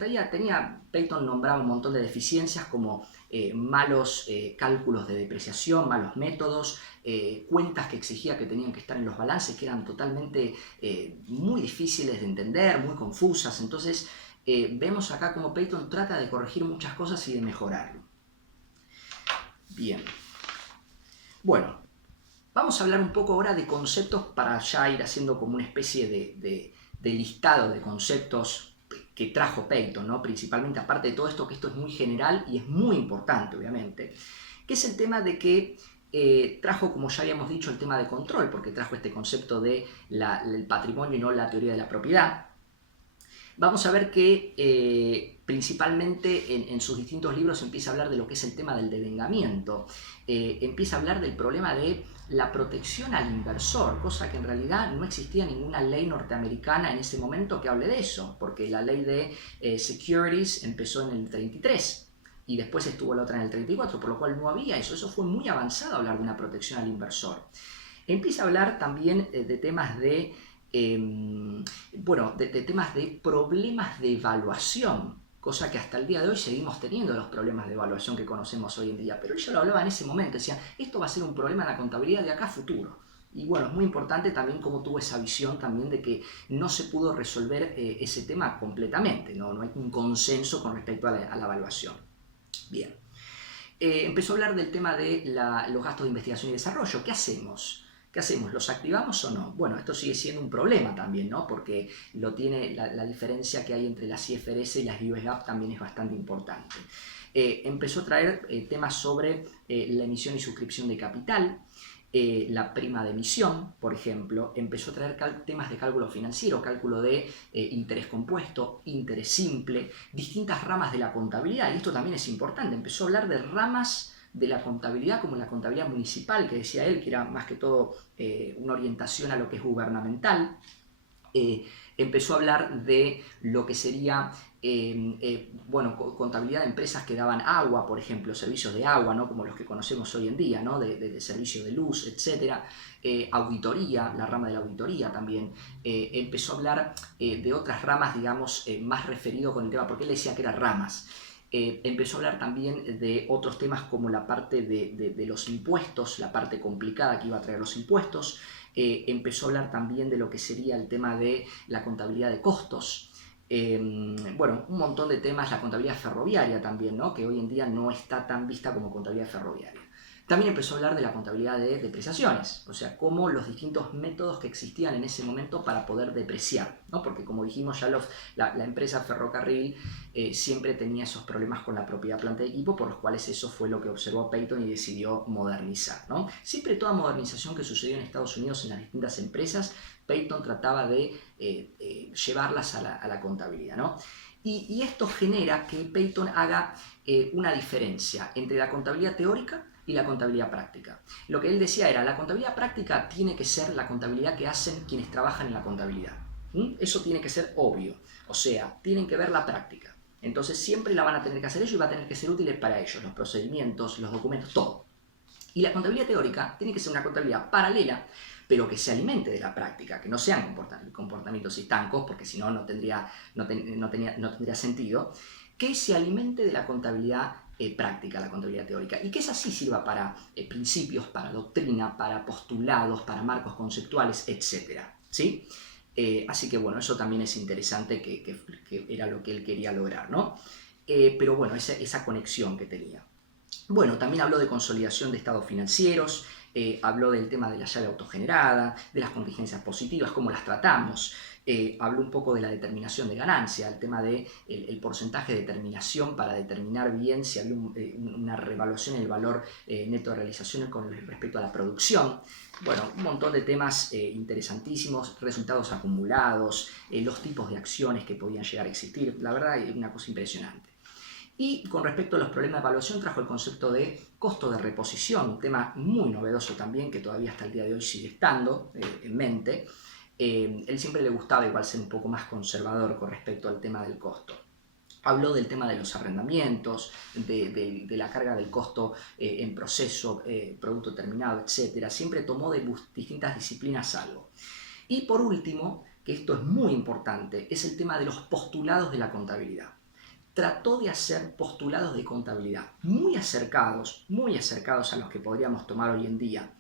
Peyton nombraba un montón de deficiencias como malos cálculos de depreciación, malos métodos, cuentas que exigía que tenían que estar en los balances, que eran totalmente muy difíciles de entender, muy confusas. Entonces, vemos acá cómo Peyton trata de corregir muchas cosas y de mejorarlo. Bien. Bueno, vamos a hablar un poco ahora de conceptos para ya ir haciendo como una especie de listado de conceptos que trajo Peyton, ¿no? Principalmente, aparte de todo esto, que esto es muy general y es muy importante, obviamente, que es el tema de que trajo, como ya habíamos dicho, el tema de control, porque trajo este concepto de el patrimonio y no la teoría de la propiedad. Vamos a ver que principalmente en sus distintos libros empieza a hablar de lo que es el tema del devengamiento, empieza a hablar del problema de la protección al inversor, cosa que en realidad no existía ninguna ley norteamericana en ese momento que hable de eso, porque la ley de securities empezó en el 33 y después estuvo la otra en el 34, por lo cual no había eso fue muy avanzado hablar de una protección al inversor. Empieza a hablar también de temas de temas de problemas de evaluación, cosa que hasta el día de hoy seguimos teniendo los problemas de evaluación que conocemos hoy en día, pero ella lo hablaba en ese momento, decía, esto va a ser un problema en la contabilidad de acá a futuro. Y bueno, es muy importante también cómo tuvo esa visión también de que no se pudo resolver ese tema completamente, no hay un consenso con respecto a la evaluación. Bien, empezó a hablar del tema de los gastos de investigación y desarrollo. ¿Qué hacemos? ¿Qué hacemos? ¿Los activamos o no? Bueno, esto sigue siendo un problema también, ¿no? Porque la diferencia que hay entre las IFRS y las US GAAP también es bastante importante. Empezó a traer temas sobre la emisión y suscripción de capital, la prima de emisión, por ejemplo. Empezó a traer temas de cálculo financiero, cálculo de interés compuesto, interés simple, distintas ramas de la contabilidad, y esto también es importante. Empezó a hablar de ramas de la contabilidad, como la contabilidad municipal, que decía él, que era más que todo una orientación a lo que es gubernamental. Empezó a hablar de lo que sería contabilidad de empresas que daban agua, por ejemplo, servicios de agua, ¿no? Como los que conocemos hoy en día, ¿no? de servicio de luz, etc. Auditoría, la rama de la auditoría también. Empezó a hablar de otras ramas, digamos, más referido con el tema, porque él decía que eran ramas. Empezó a hablar también de otros temas como la parte de los impuestos, la parte complicada que iba a traer los impuestos. Empezó a hablar también de lo que sería el tema de la contabilidad de costos. Un montón de temas, la contabilidad ferroviaria también, ¿no? Que hoy en día no está tan vista como contabilidad ferroviaria. También empezó a hablar de la contabilidad de depreciaciones, o sea, cómo los distintos métodos que existían en ese momento para poder depreciar, ¿no? Porque como dijimos ya, la empresa ferrocarril siempre tenía esos problemas con la propiedad, planta y equipo, por los cuales eso fue lo que observó Peyton y decidió modernizar, ¿no? Siempre toda modernización que sucedió en Estados Unidos en las distintas empresas, Peyton trataba de llevarlas a la contabilidad, ¿no? Y esto genera que Peyton haga una diferencia entre la contabilidad teórica y la contabilidad práctica. Lo que él decía era, la contabilidad práctica tiene que ser la contabilidad que hacen quienes trabajan en la contabilidad. Eso tiene que ser obvio. O sea, tienen que ver la práctica. Entonces siempre la van a tener que hacer ellos y va a tener que ser útil para ellos, los procedimientos, los documentos, todo. Y la contabilidad teórica tiene que ser una contabilidad paralela, pero que se alimente de la práctica, que no sean comportamientos estancos, porque si no, no tendría sentido, que se alimente de la contabilidad práctica, la contabilidad teórica, y que esa sí sirva para principios, para doctrina, para postulados, para marcos conceptuales, etc. ¿Sí? Así que bueno, eso también es interesante, que era lo que él quería lograr, ¿no? Pero bueno, esa conexión que tenía. Bueno, también habló de consolidación de estados financieros, habló del tema de la llave autogenerada, de las contingencias positivas, cómo las tratamos, habló un poco de la determinación de ganancia, el tema del porcentaje de determinación para determinar bien si había una revaluación en el valor neto de realizaciones con respecto a la producción. Bueno, un montón de temas interesantísimos, resultados acumulados, los tipos de acciones que podían llegar a existir, la verdad es una cosa impresionante. Y con respecto a los problemas de evaluación trajo el concepto de costo de reposición, un tema muy novedoso también que todavía hasta el día de hoy sigue estando en mente. Él siempre le gustaba igual ser un poco más conservador con respecto al tema del costo. Habló del tema de los arrendamientos, de la carga del costo en proceso, producto terminado, etc. Siempre tomó de distintas disciplinas algo. Y por último, que esto es muy importante, es el tema de los postulados de la contabilidad. Trató de hacer postulados de contabilidad muy acercados a los que podríamos tomar hoy en día,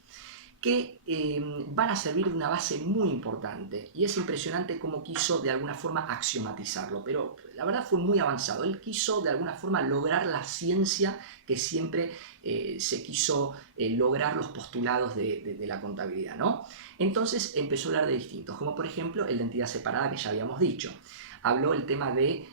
que van a servir de una base muy importante, y es impresionante cómo quiso de alguna forma axiomatizarlo, pero la verdad fue muy avanzado. Él quiso de alguna forma lograr la ciencia que siempre se quiso lograr, los postulados de la contabilidad, ¿no? Entonces empezó a hablar de distintos, como por ejemplo el de entidad separada, que ya habíamos dicho. Habló el tema de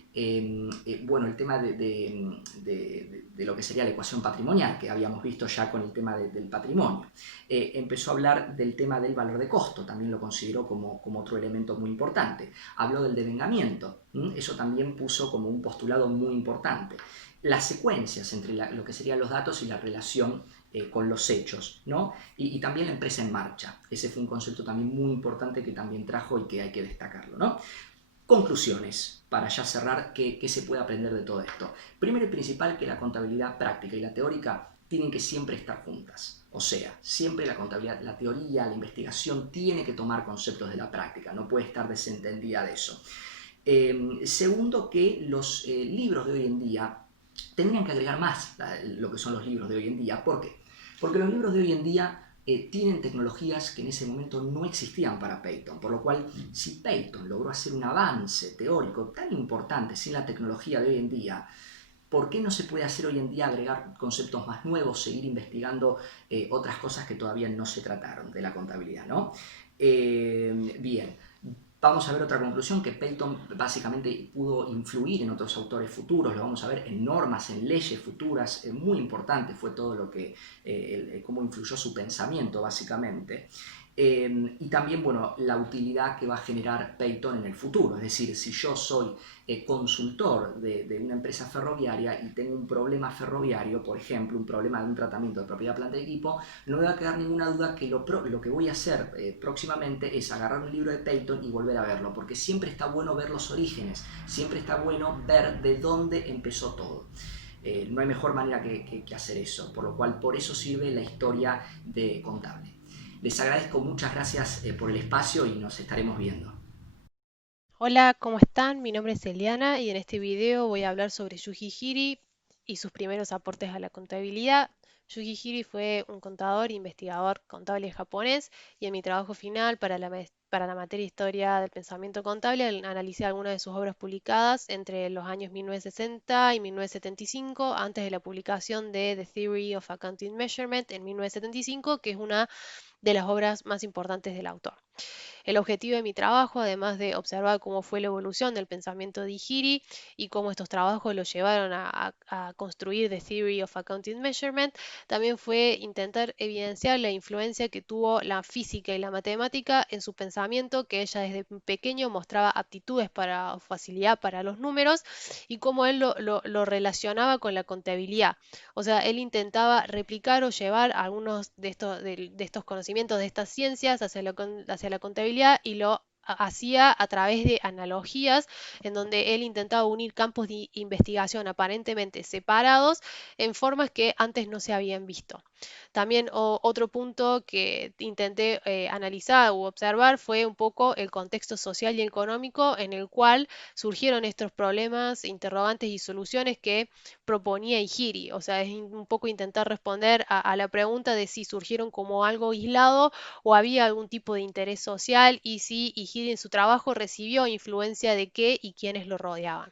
lo que sería la ecuación patrimonial, que habíamos visto ya con el tema del patrimonio. Empezó a hablar del tema del valor de costo, también lo consideró como otro elemento muy importante. Habló del devengamiento, eso también puso como un postulado muy importante. Las secuencias entre lo que serían los datos y la relación con los hechos, ¿no? Y también la empresa en marcha. Ese fue un concepto también muy importante que también trajo y que hay que destacarlo, ¿no? Conclusiones, para ya cerrar, ¿qué se puede aprender de todo esto? Primero y principal, que la contabilidad práctica y la teórica tienen que siempre estar juntas. O sea, siempre la contabilidad, la teoría, la investigación tiene que tomar conceptos de la práctica, no puede estar desentendida de eso. Segundo, que los libros de hoy en día tendrían que agregar más lo que son los libros de hoy en día. ¿Por qué? Porque los libros de hoy en día tienen tecnologías que en ese momento no existían para Peyton, por lo cual si Peyton logró hacer un avance teórico tan importante sin la tecnología de hoy en día, ¿por qué no se puede hacer hoy en día, agregar conceptos más nuevos, seguir investigando otras cosas que todavía no se trataron de la contabilidad, ¿no? Bien. Vamos a ver otra conclusión, que Peyton básicamente pudo influir en otros autores futuros, lo vamos a ver en normas, en leyes futuras, muy importante fue todo lo que, cómo influyó su pensamiento básicamente. Y también, bueno, la utilidad que va a generar Peyton en el futuro, es decir, si yo soy consultor de una empresa ferroviaria y tengo un problema ferroviario, por ejemplo, un problema de un tratamiento de propiedad, planta y equipo, no me va a quedar ninguna duda que lo que voy a hacer próximamente es agarrar un libro de Peyton y volver a verlo, porque siempre está bueno ver los orígenes, siempre está bueno ver de dónde empezó todo. No hay mejor manera que hacer eso, por lo cual por eso sirve la historia de contable. Les agradezco, muchas gracias por el espacio y nos estaremos viendo. Hola, ¿cómo están? Mi nombre es Eliana y en este video voy a hablar sobre Yuji Hiri y sus primeros aportes a la contabilidad. Yuji Hiri fue un contador e investigador contable japonés, y en mi trabajo final para la materia Historia del Pensamiento Contable analicé algunas de sus obras publicadas entre los años 1960 y 1975, antes de la publicación de The Theory of Accounting Measurement en 1975, que es una de las obras más importantes del autor. El objetivo de mi trabajo, además de observar cómo fue la evolución del pensamiento de Hiri y cómo estos trabajos lo llevaron a construir The Theory of Accounting Measurement, también fue intentar evidenciar la influencia que tuvo la física y la matemática en su pensamiento, que ella desde pequeño mostraba aptitudes o facilidad para los números, y cómo él lo relacionaba con la contabilidad. O sea, él intentaba replicar o llevar algunos de estos conocimientos, de estas ciencias hacia la contabilidad, y lo hacía a través de analogías, en donde él intentaba unir campos de investigación aparentemente separados en formas que antes no se habían visto. También otro punto que intenté analizar u observar fue un poco el contexto social y económico en el cual surgieron estos problemas, interrogantes y soluciones que proponía Ihiri. O sea, es un poco intentar responder a la pregunta de si surgieron como algo aislado o había algún tipo de interés social y si Ihiri en su trabajo recibió influencia de qué y quiénes lo rodeaban.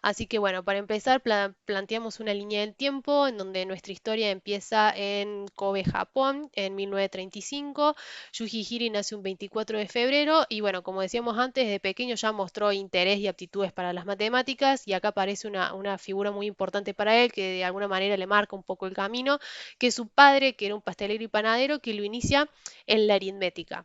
Así que bueno, para empezar planteamos una línea del tiempo en donde nuestra historia empieza en Kobe, Japón, en 1935. Yuji Hiri nace un 24 de febrero y bueno, como decíamos antes, de pequeño ya mostró interés y aptitudes para las matemáticas y acá aparece una figura muy importante para él que de alguna manera le marca un poco el camino, que es su padre, que era un pastelero y panadero, que lo inicia en la aritmética.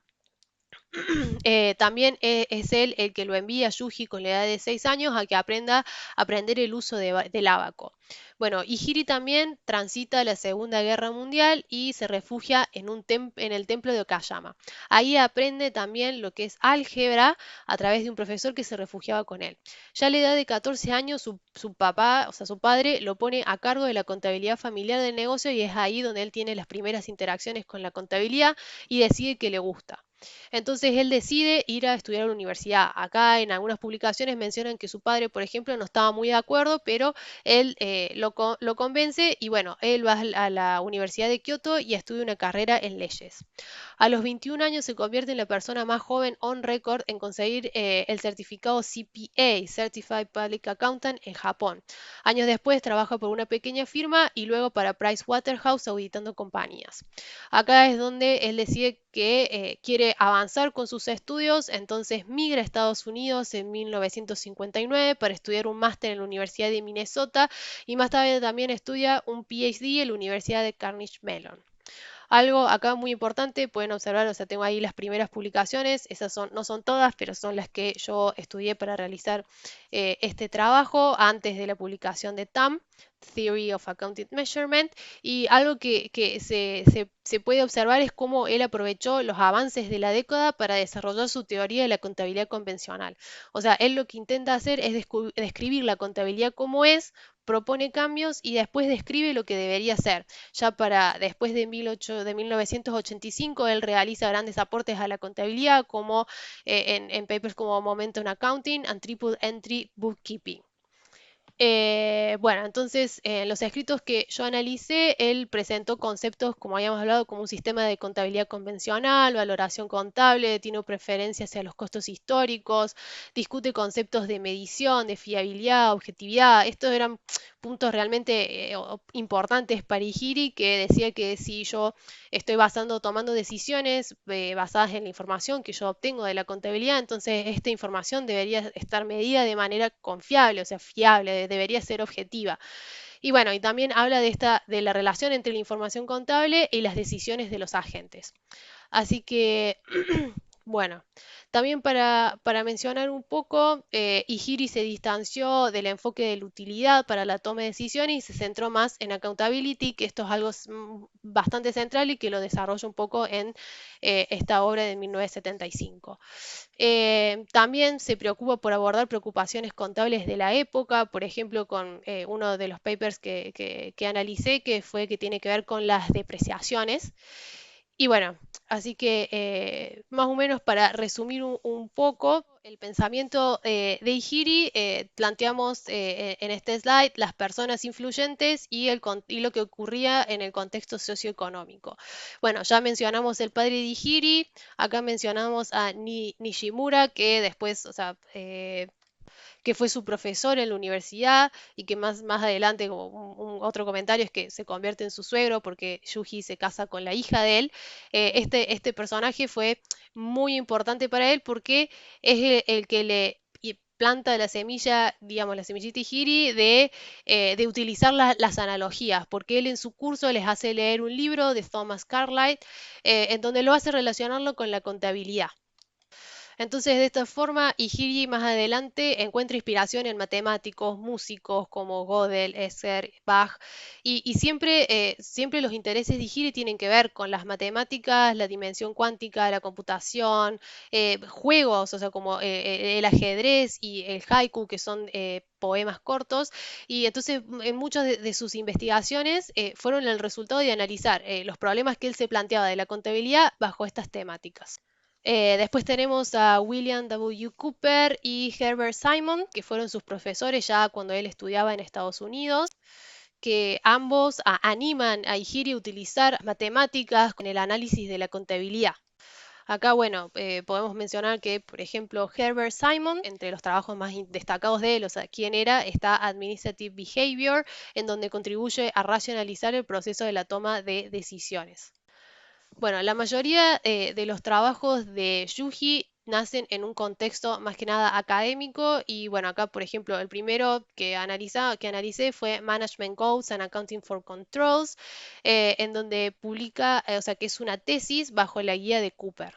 También es él el que lo envía a Yuji con la edad de 6 años a que aprenda a aprender el uso del ábaco. Bueno, Ihiri también transita la Segunda Guerra Mundial y se refugia en el templo de Okayama. Ahí aprende también lo que es álgebra a través de un profesor que se refugiaba con él. Ya a la edad de 14 años su papá, o sea, su padre, lo pone a cargo de la contabilidad familiar del negocio y es ahí donde él tiene las primeras interacciones con la contabilidad y decide que le gusta. Entonces él decide ir a estudiar a la universidad. Acá en algunas publicaciones mencionan que su padre, por ejemplo, no estaba muy de acuerdo, pero él lo convence y bueno, él va a la Universidad de Kioto y estudia una carrera en leyes. A los 21 años se convierte en la persona más joven on record en conseguir el certificado CPA, Certified Public Accountant, en Japón. Años después trabaja por una pequeña firma y luego para Pricewaterhouse auditando compañías. Acá es donde él decide que quiere avanzar con sus estudios, entonces migra a Estados Unidos en 1959 para estudiar un máster en la Universidad de Minnesota y más tarde también estudia un PhD en la Universidad de Carnegie Mellon. Algo acá muy importante, pueden observar, o sea, tengo ahí las primeras publicaciones, esas no son todas, pero son las que yo estudié para realizar este trabajo antes de la publicación de TAM, Theory of Accounting Measurement, y algo que se puede observar es cómo él aprovechó los avances de la década para desarrollar su teoría de la contabilidad convencional. O sea, él lo que intenta hacer es describir la contabilidad como es, propone cambios y después describe lo que debería ser. Ya para después de 1985 él realiza grandes aportes a la contabilidad como en papers como Momentum Accounting and Triple Entry Bookkeeping. Bueno, entonces en los escritos que yo analicé, él presentó conceptos, como habíamos hablado, como un sistema de contabilidad convencional, valoración contable, tiene preferencia hacia los costos históricos, discute conceptos de medición, de fiabilidad, objetividad. Estos eran puntos realmente importantes para Ihiri, que decía que si yo estoy tomando decisiones basadas en la información que yo obtengo de la contabilidad, entonces esta información debería estar medida de manera confiable, o sea, fiable, debería ser objetiva. Y bueno, y también habla de la relación entre la información contable y las decisiones de los agentes. Así que, bueno, también para mencionar un poco, Ihiri se distanció del enfoque de la utilidad para la toma de decisiones y se centró más en accountability, que esto es algo bastante central y que lo desarrolla un poco en esta obra de 1975. También se preocupa por abordar preocupaciones contables de la época, por ejemplo, con uno de los papers que analicé, que fue que tiene que ver con las depreciaciones. Y bueno, así que más o menos para resumir un poco el pensamiento de Ihiri, planteamos en este slide las personas influyentes y lo que ocurría en el contexto socioeconómico. Bueno, ya mencionamos el padre de Ihiri, acá mencionamos a Nishimura, que después, o sea, que fue su profesor en la universidad y que más adelante, como otro comentario, es que se convierte en su suegro porque Yuji se casa con la hija de él. Este personaje fue muy importante para él porque es el que le planta la semilla, digamos, la semillita Ihiri de utilizar las analogías, porque él en su curso les hace leer un libro de Thomas Carlyle, en donde lo hace relacionarlo con la contabilidad. Entonces, de esta forma, Ihiri más adelante encuentra inspiración en matemáticos, músicos como Gödel, Escher, Bach, y siempre los intereses de Ihiri tienen que ver con las matemáticas, la dimensión cuántica, la computación, juegos, o sea, como el ajedrez y el haiku, que son poemas cortos, y entonces en muchas de sus investigaciones fueron el resultado de analizar los problemas que él se planteaba de la contabilidad bajo estas temáticas. Después tenemos a William W. Cooper y Herbert Simon, que fueron sus profesores ya cuando él estudiaba en Estados Unidos, que ambos animan a Ihiri a utilizar matemáticas con el análisis de la contabilidad. Acá, bueno, podemos mencionar que, por ejemplo, Herbert Simon, entre los trabajos más destacados de él, o sea, quién era, está Administrative Behavior, en donde contribuye a racionalizar el proceso de la toma de decisiones. Bueno, la mayoría de los trabajos de Yuji nacen en un contexto más que nada académico y bueno, acá por ejemplo el primero que analicé fue Management Goals and Accounting for Controls, en donde publica, o sea que es una tesis bajo la guía de Cooper.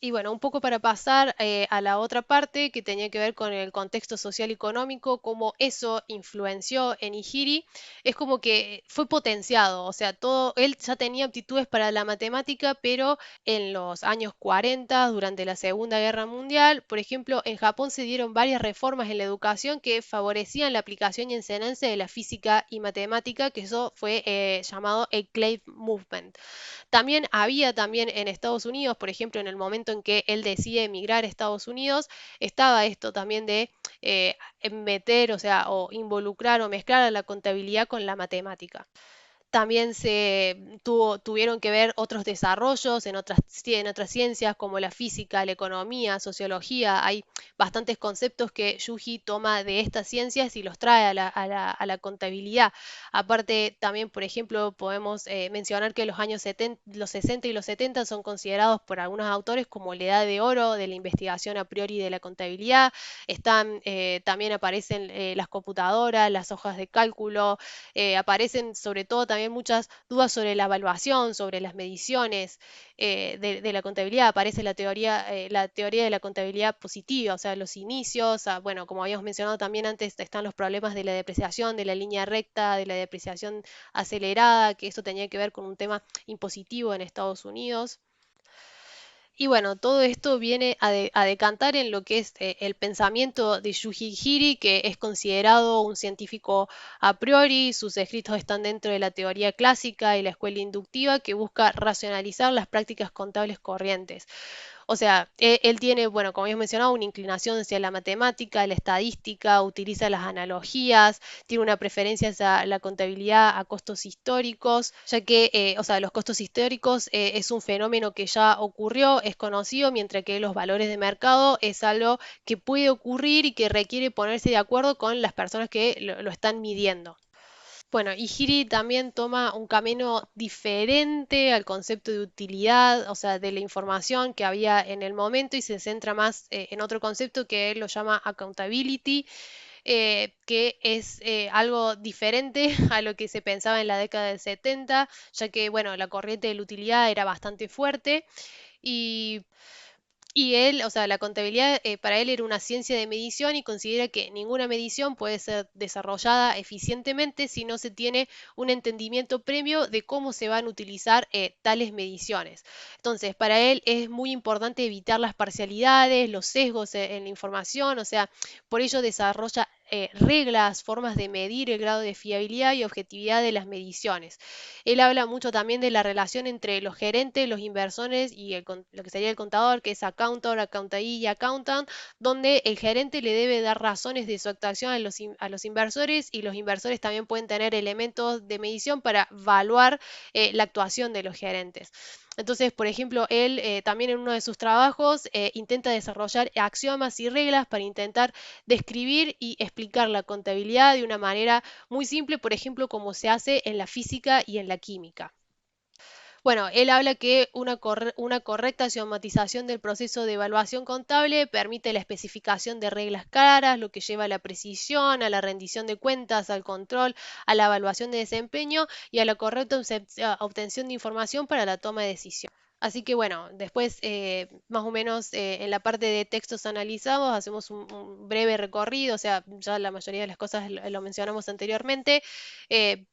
Y bueno, un poco para pasar a la otra parte que tenía que ver con el contexto social y económico, cómo eso influenció en Ihiri, es como que fue potenciado, o sea, él ya tenía aptitudes para la matemática, pero en los años 40, durante la Segunda Guerra Mundial, por ejemplo, en Japón se dieron varias reformas en la educación que favorecían la aplicación y enseñanza de la física y matemática, que eso fue llamado el Clave Movement. También en Estados Unidos, por ejemplo, en el momento en que él decide emigrar a Estados Unidos, estaba esto también de meter, o sea, o involucrar o mezclar a la contabilidad con la matemática. También tuvieron que ver otros desarrollos en otras ciencias como la física, la economía, sociología. Hay bastantes conceptos que Yuji toma de estas ciencias y los trae a la contabilidad. Aparte, también, por ejemplo, podemos mencionar que los 60 y los 70 son considerados por algunos autores como la edad de oro de la investigación a priori de la contabilidad. También aparecen las computadoras, las hojas de cálculo, aparecen sobre todo también muchas dudas sobre la evaluación, sobre las mediciones de la contabilidad. Aparece la teoría de la contabilidad positiva, o sea, los inicios, bueno, como habíamos mencionado también antes, están los problemas de la depreciación, de la línea recta, de la depreciación acelerada, que esto tenía que ver con un tema impositivo en Estados Unidos. Y bueno, todo esto viene a decantar en lo que es el pensamiento de Yuji Hiri, que es considerado un científico a priori. Sus escritos están dentro de la teoría clásica y la escuela inductiva, que busca racionalizar las prácticas contables corrientes. O sea, él tiene, bueno, como habíamos mencionado, una inclinación hacia la matemática, la estadística, utiliza las analogías, tiene una preferencia hacia la contabilidad a costos históricos, ya que, o sea, los costos históricos es un fenómeno que ya ocurrió, es conocido, mientras que los valores de mercado es algo que puede ocurrir y que requiere ponerse de acuerdo con las personas que lo están midiendo. Bueno, Ihiri también toma un camino diferente al concepto de utilidad, o sea, de la información que había en el momento y se centra más en otro concepto que él lo llama accountability, que es algo diferente a lo que se pensaba en la década del 70, ya que, bueno, la corriente de la utilidad era bastante fuerte y él, o sea, la contabilidad para él era una ciencia de medición y considera que ninguna medición puede ser desarrollada eficientemente si no se tiene un entendimiento previo de cómo se van a utilizar tales mediciones. Entonces, para él es muy importante evitar las parcialidades, los sesgos en la información, o sea, por ello desarrolla reglas, formas de medir el grado de fiabilidad y objetividad de las mediciones. Él habla mucho también de la relación entre los gerentes, los inversores y lo que sería el contador, que es accountant, accountee y accountant, donde el gerente le debe dar razones de su actuación a los inversores y los inversores también pueden tener elementos de medición para evaluar la actuación de los gerentes. Entonces, por ejemplo, él también en uno de sus trabajos intenta desarrollar axiomas y reglas para intentar describir y explicar la contabilidad de una manera muy simple, por ejemplo, como se hace en la física y en la química. Bueno, él habla que una correcta automatización del proceso de evaluación contable permite la especificación de reglas claras, lo que lleva a la precisión, a la rendición de cuentas, al control, a la evaluación de desempeño y a la correcta obtención de información para la toma de decisión. Así que bueno, después más o menos en la parte de textos analizados hacemos un breve recorrido, o sea, ya la mayoría de las cosas lo mencionamos anteriormente.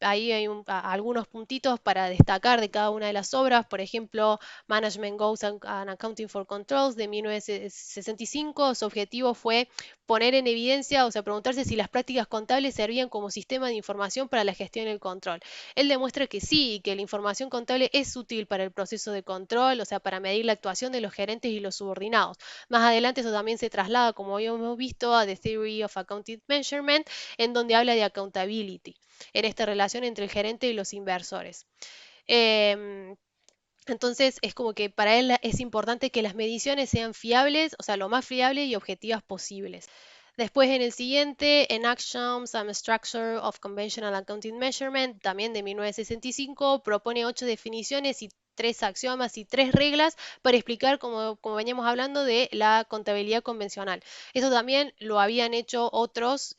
Ahí hay algunos puntitos para destacar de cada una de las obras, por ejemplo, Management Goals and Accounting for Controls de 1965. Su objetivo fue poner en evidencia, o sea, preguntarse si las prácticas contables servían como sistema de información para la gestión y el control. Él demuestra que sí, que la información contable es útil para el proceso de control, o sea, para medir la actuación de los gerentes y los subordinados. Más adelante eso también se traslada, como hemos visto, a The Theory of Accounting Measurement, en donde habla de accountability, en esta relación entre el gerente y los inversores. Entonces es como que para él es importante que las mediciones sean fiables, o sea, lo más fiables y objetivas posibles. Después en el siguiente, en Actions and Structure of Conventional Accounting Measurement, también de 1965, propone 8 definiciones y 3 axiomas y 3 reglas para explicar, como veníamos hablando, de la contabilidad convencional. Eso también lo habían hecho otros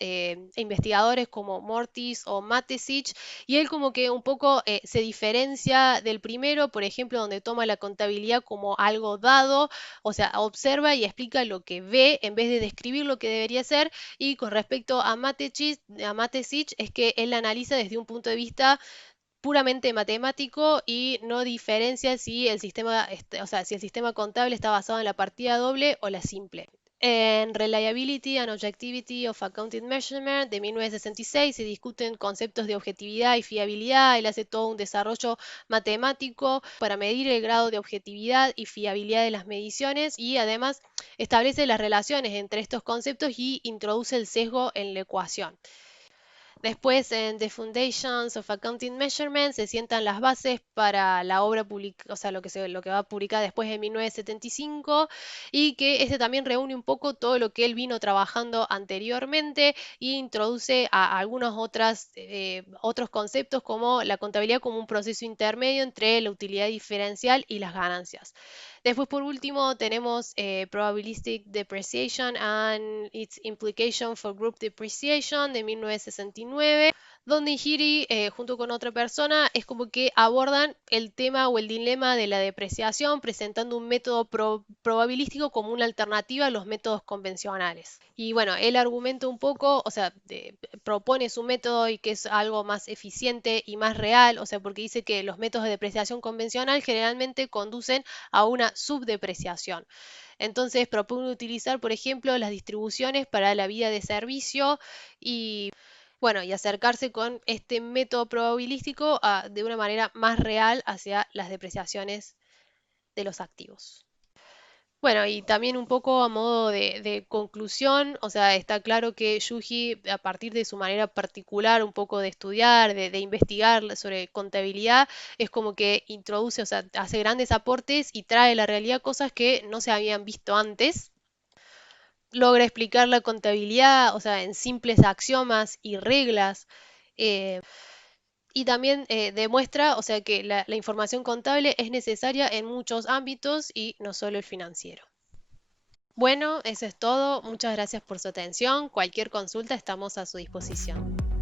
investigadores como Mortis o Matesich, y él como que un poco se diferencia del primero, por ejemplo, donde toma la contabilidad como algo dado, o sea, observa y explica lo que ve en vez de describir lo que debería ser, y con respecto a Matesich es que él analiza desde un punto de vista puramente matemático y no diferencia si el sistema, o sea, si el sistema contable está basado en la partida doble o la simple. En Reliability and Objectivity of Accounting Measurement de 1966 se discuten conceptos de objetividad y fiabilidad. Él hace todo un desarrollo matemático para medir el grado de objetividad y fiabilidad de las mediciones, y además establece las relaciones entre estos conceptos y introduce el sesgo en la ecuación. Después, en The Foundations of Accounting Measurement, se sientan las bases para la obra publicada, o sea, lo que va a publicar después en 1975, y que este también reúne un poco todo lo que él vino trabajando anteriormente e introduce a algunos otros conceptos, como la contabilidad como un proceso intermedio entre la utilidad diferencial y las ganancias. Después, por último, tenemos Probabilistic Depreciation and its Implication for Group Depreciation de 1969, donde Ihiri, junto con otra persona, es como que abordan el tema o el dilema de la depreciación, presentando un método probabilístico como una alternativa a los métodos convencionales. Y bueno, él argumenta un poco, o sea, propone su método y que es algo más eficiente y más real, o sea, porque dice que los métodos de depreciación convencional generalmente conducen a una subdepreciación. Entonces propone utilizar, por ejemplo, las distribuciones para la vida de servicio y bueno, y acercarse con este método probabilístico de una manera más real hacia las depreciaciones de los activos. Bueno, y también un poco a modo de conclusión, o sea, está claro que Yuji, a partir de su manera particular, un poco de estudiar, de investigar sobre contabilidad, es como que introduce, o sea, hace grandes aportes y trae a la realidad cosas que no se habían visto antes. Logra explicar la contabilidad, o sea, en simples axiomas y reglas. eh, y también demuestra, o sea, que la información contable es necesaria en muchos ámbitos y no solo el financiero. Bueno, eso es todo. Muchas gracias por su atención. Cualquier consulta estamos a su disposición.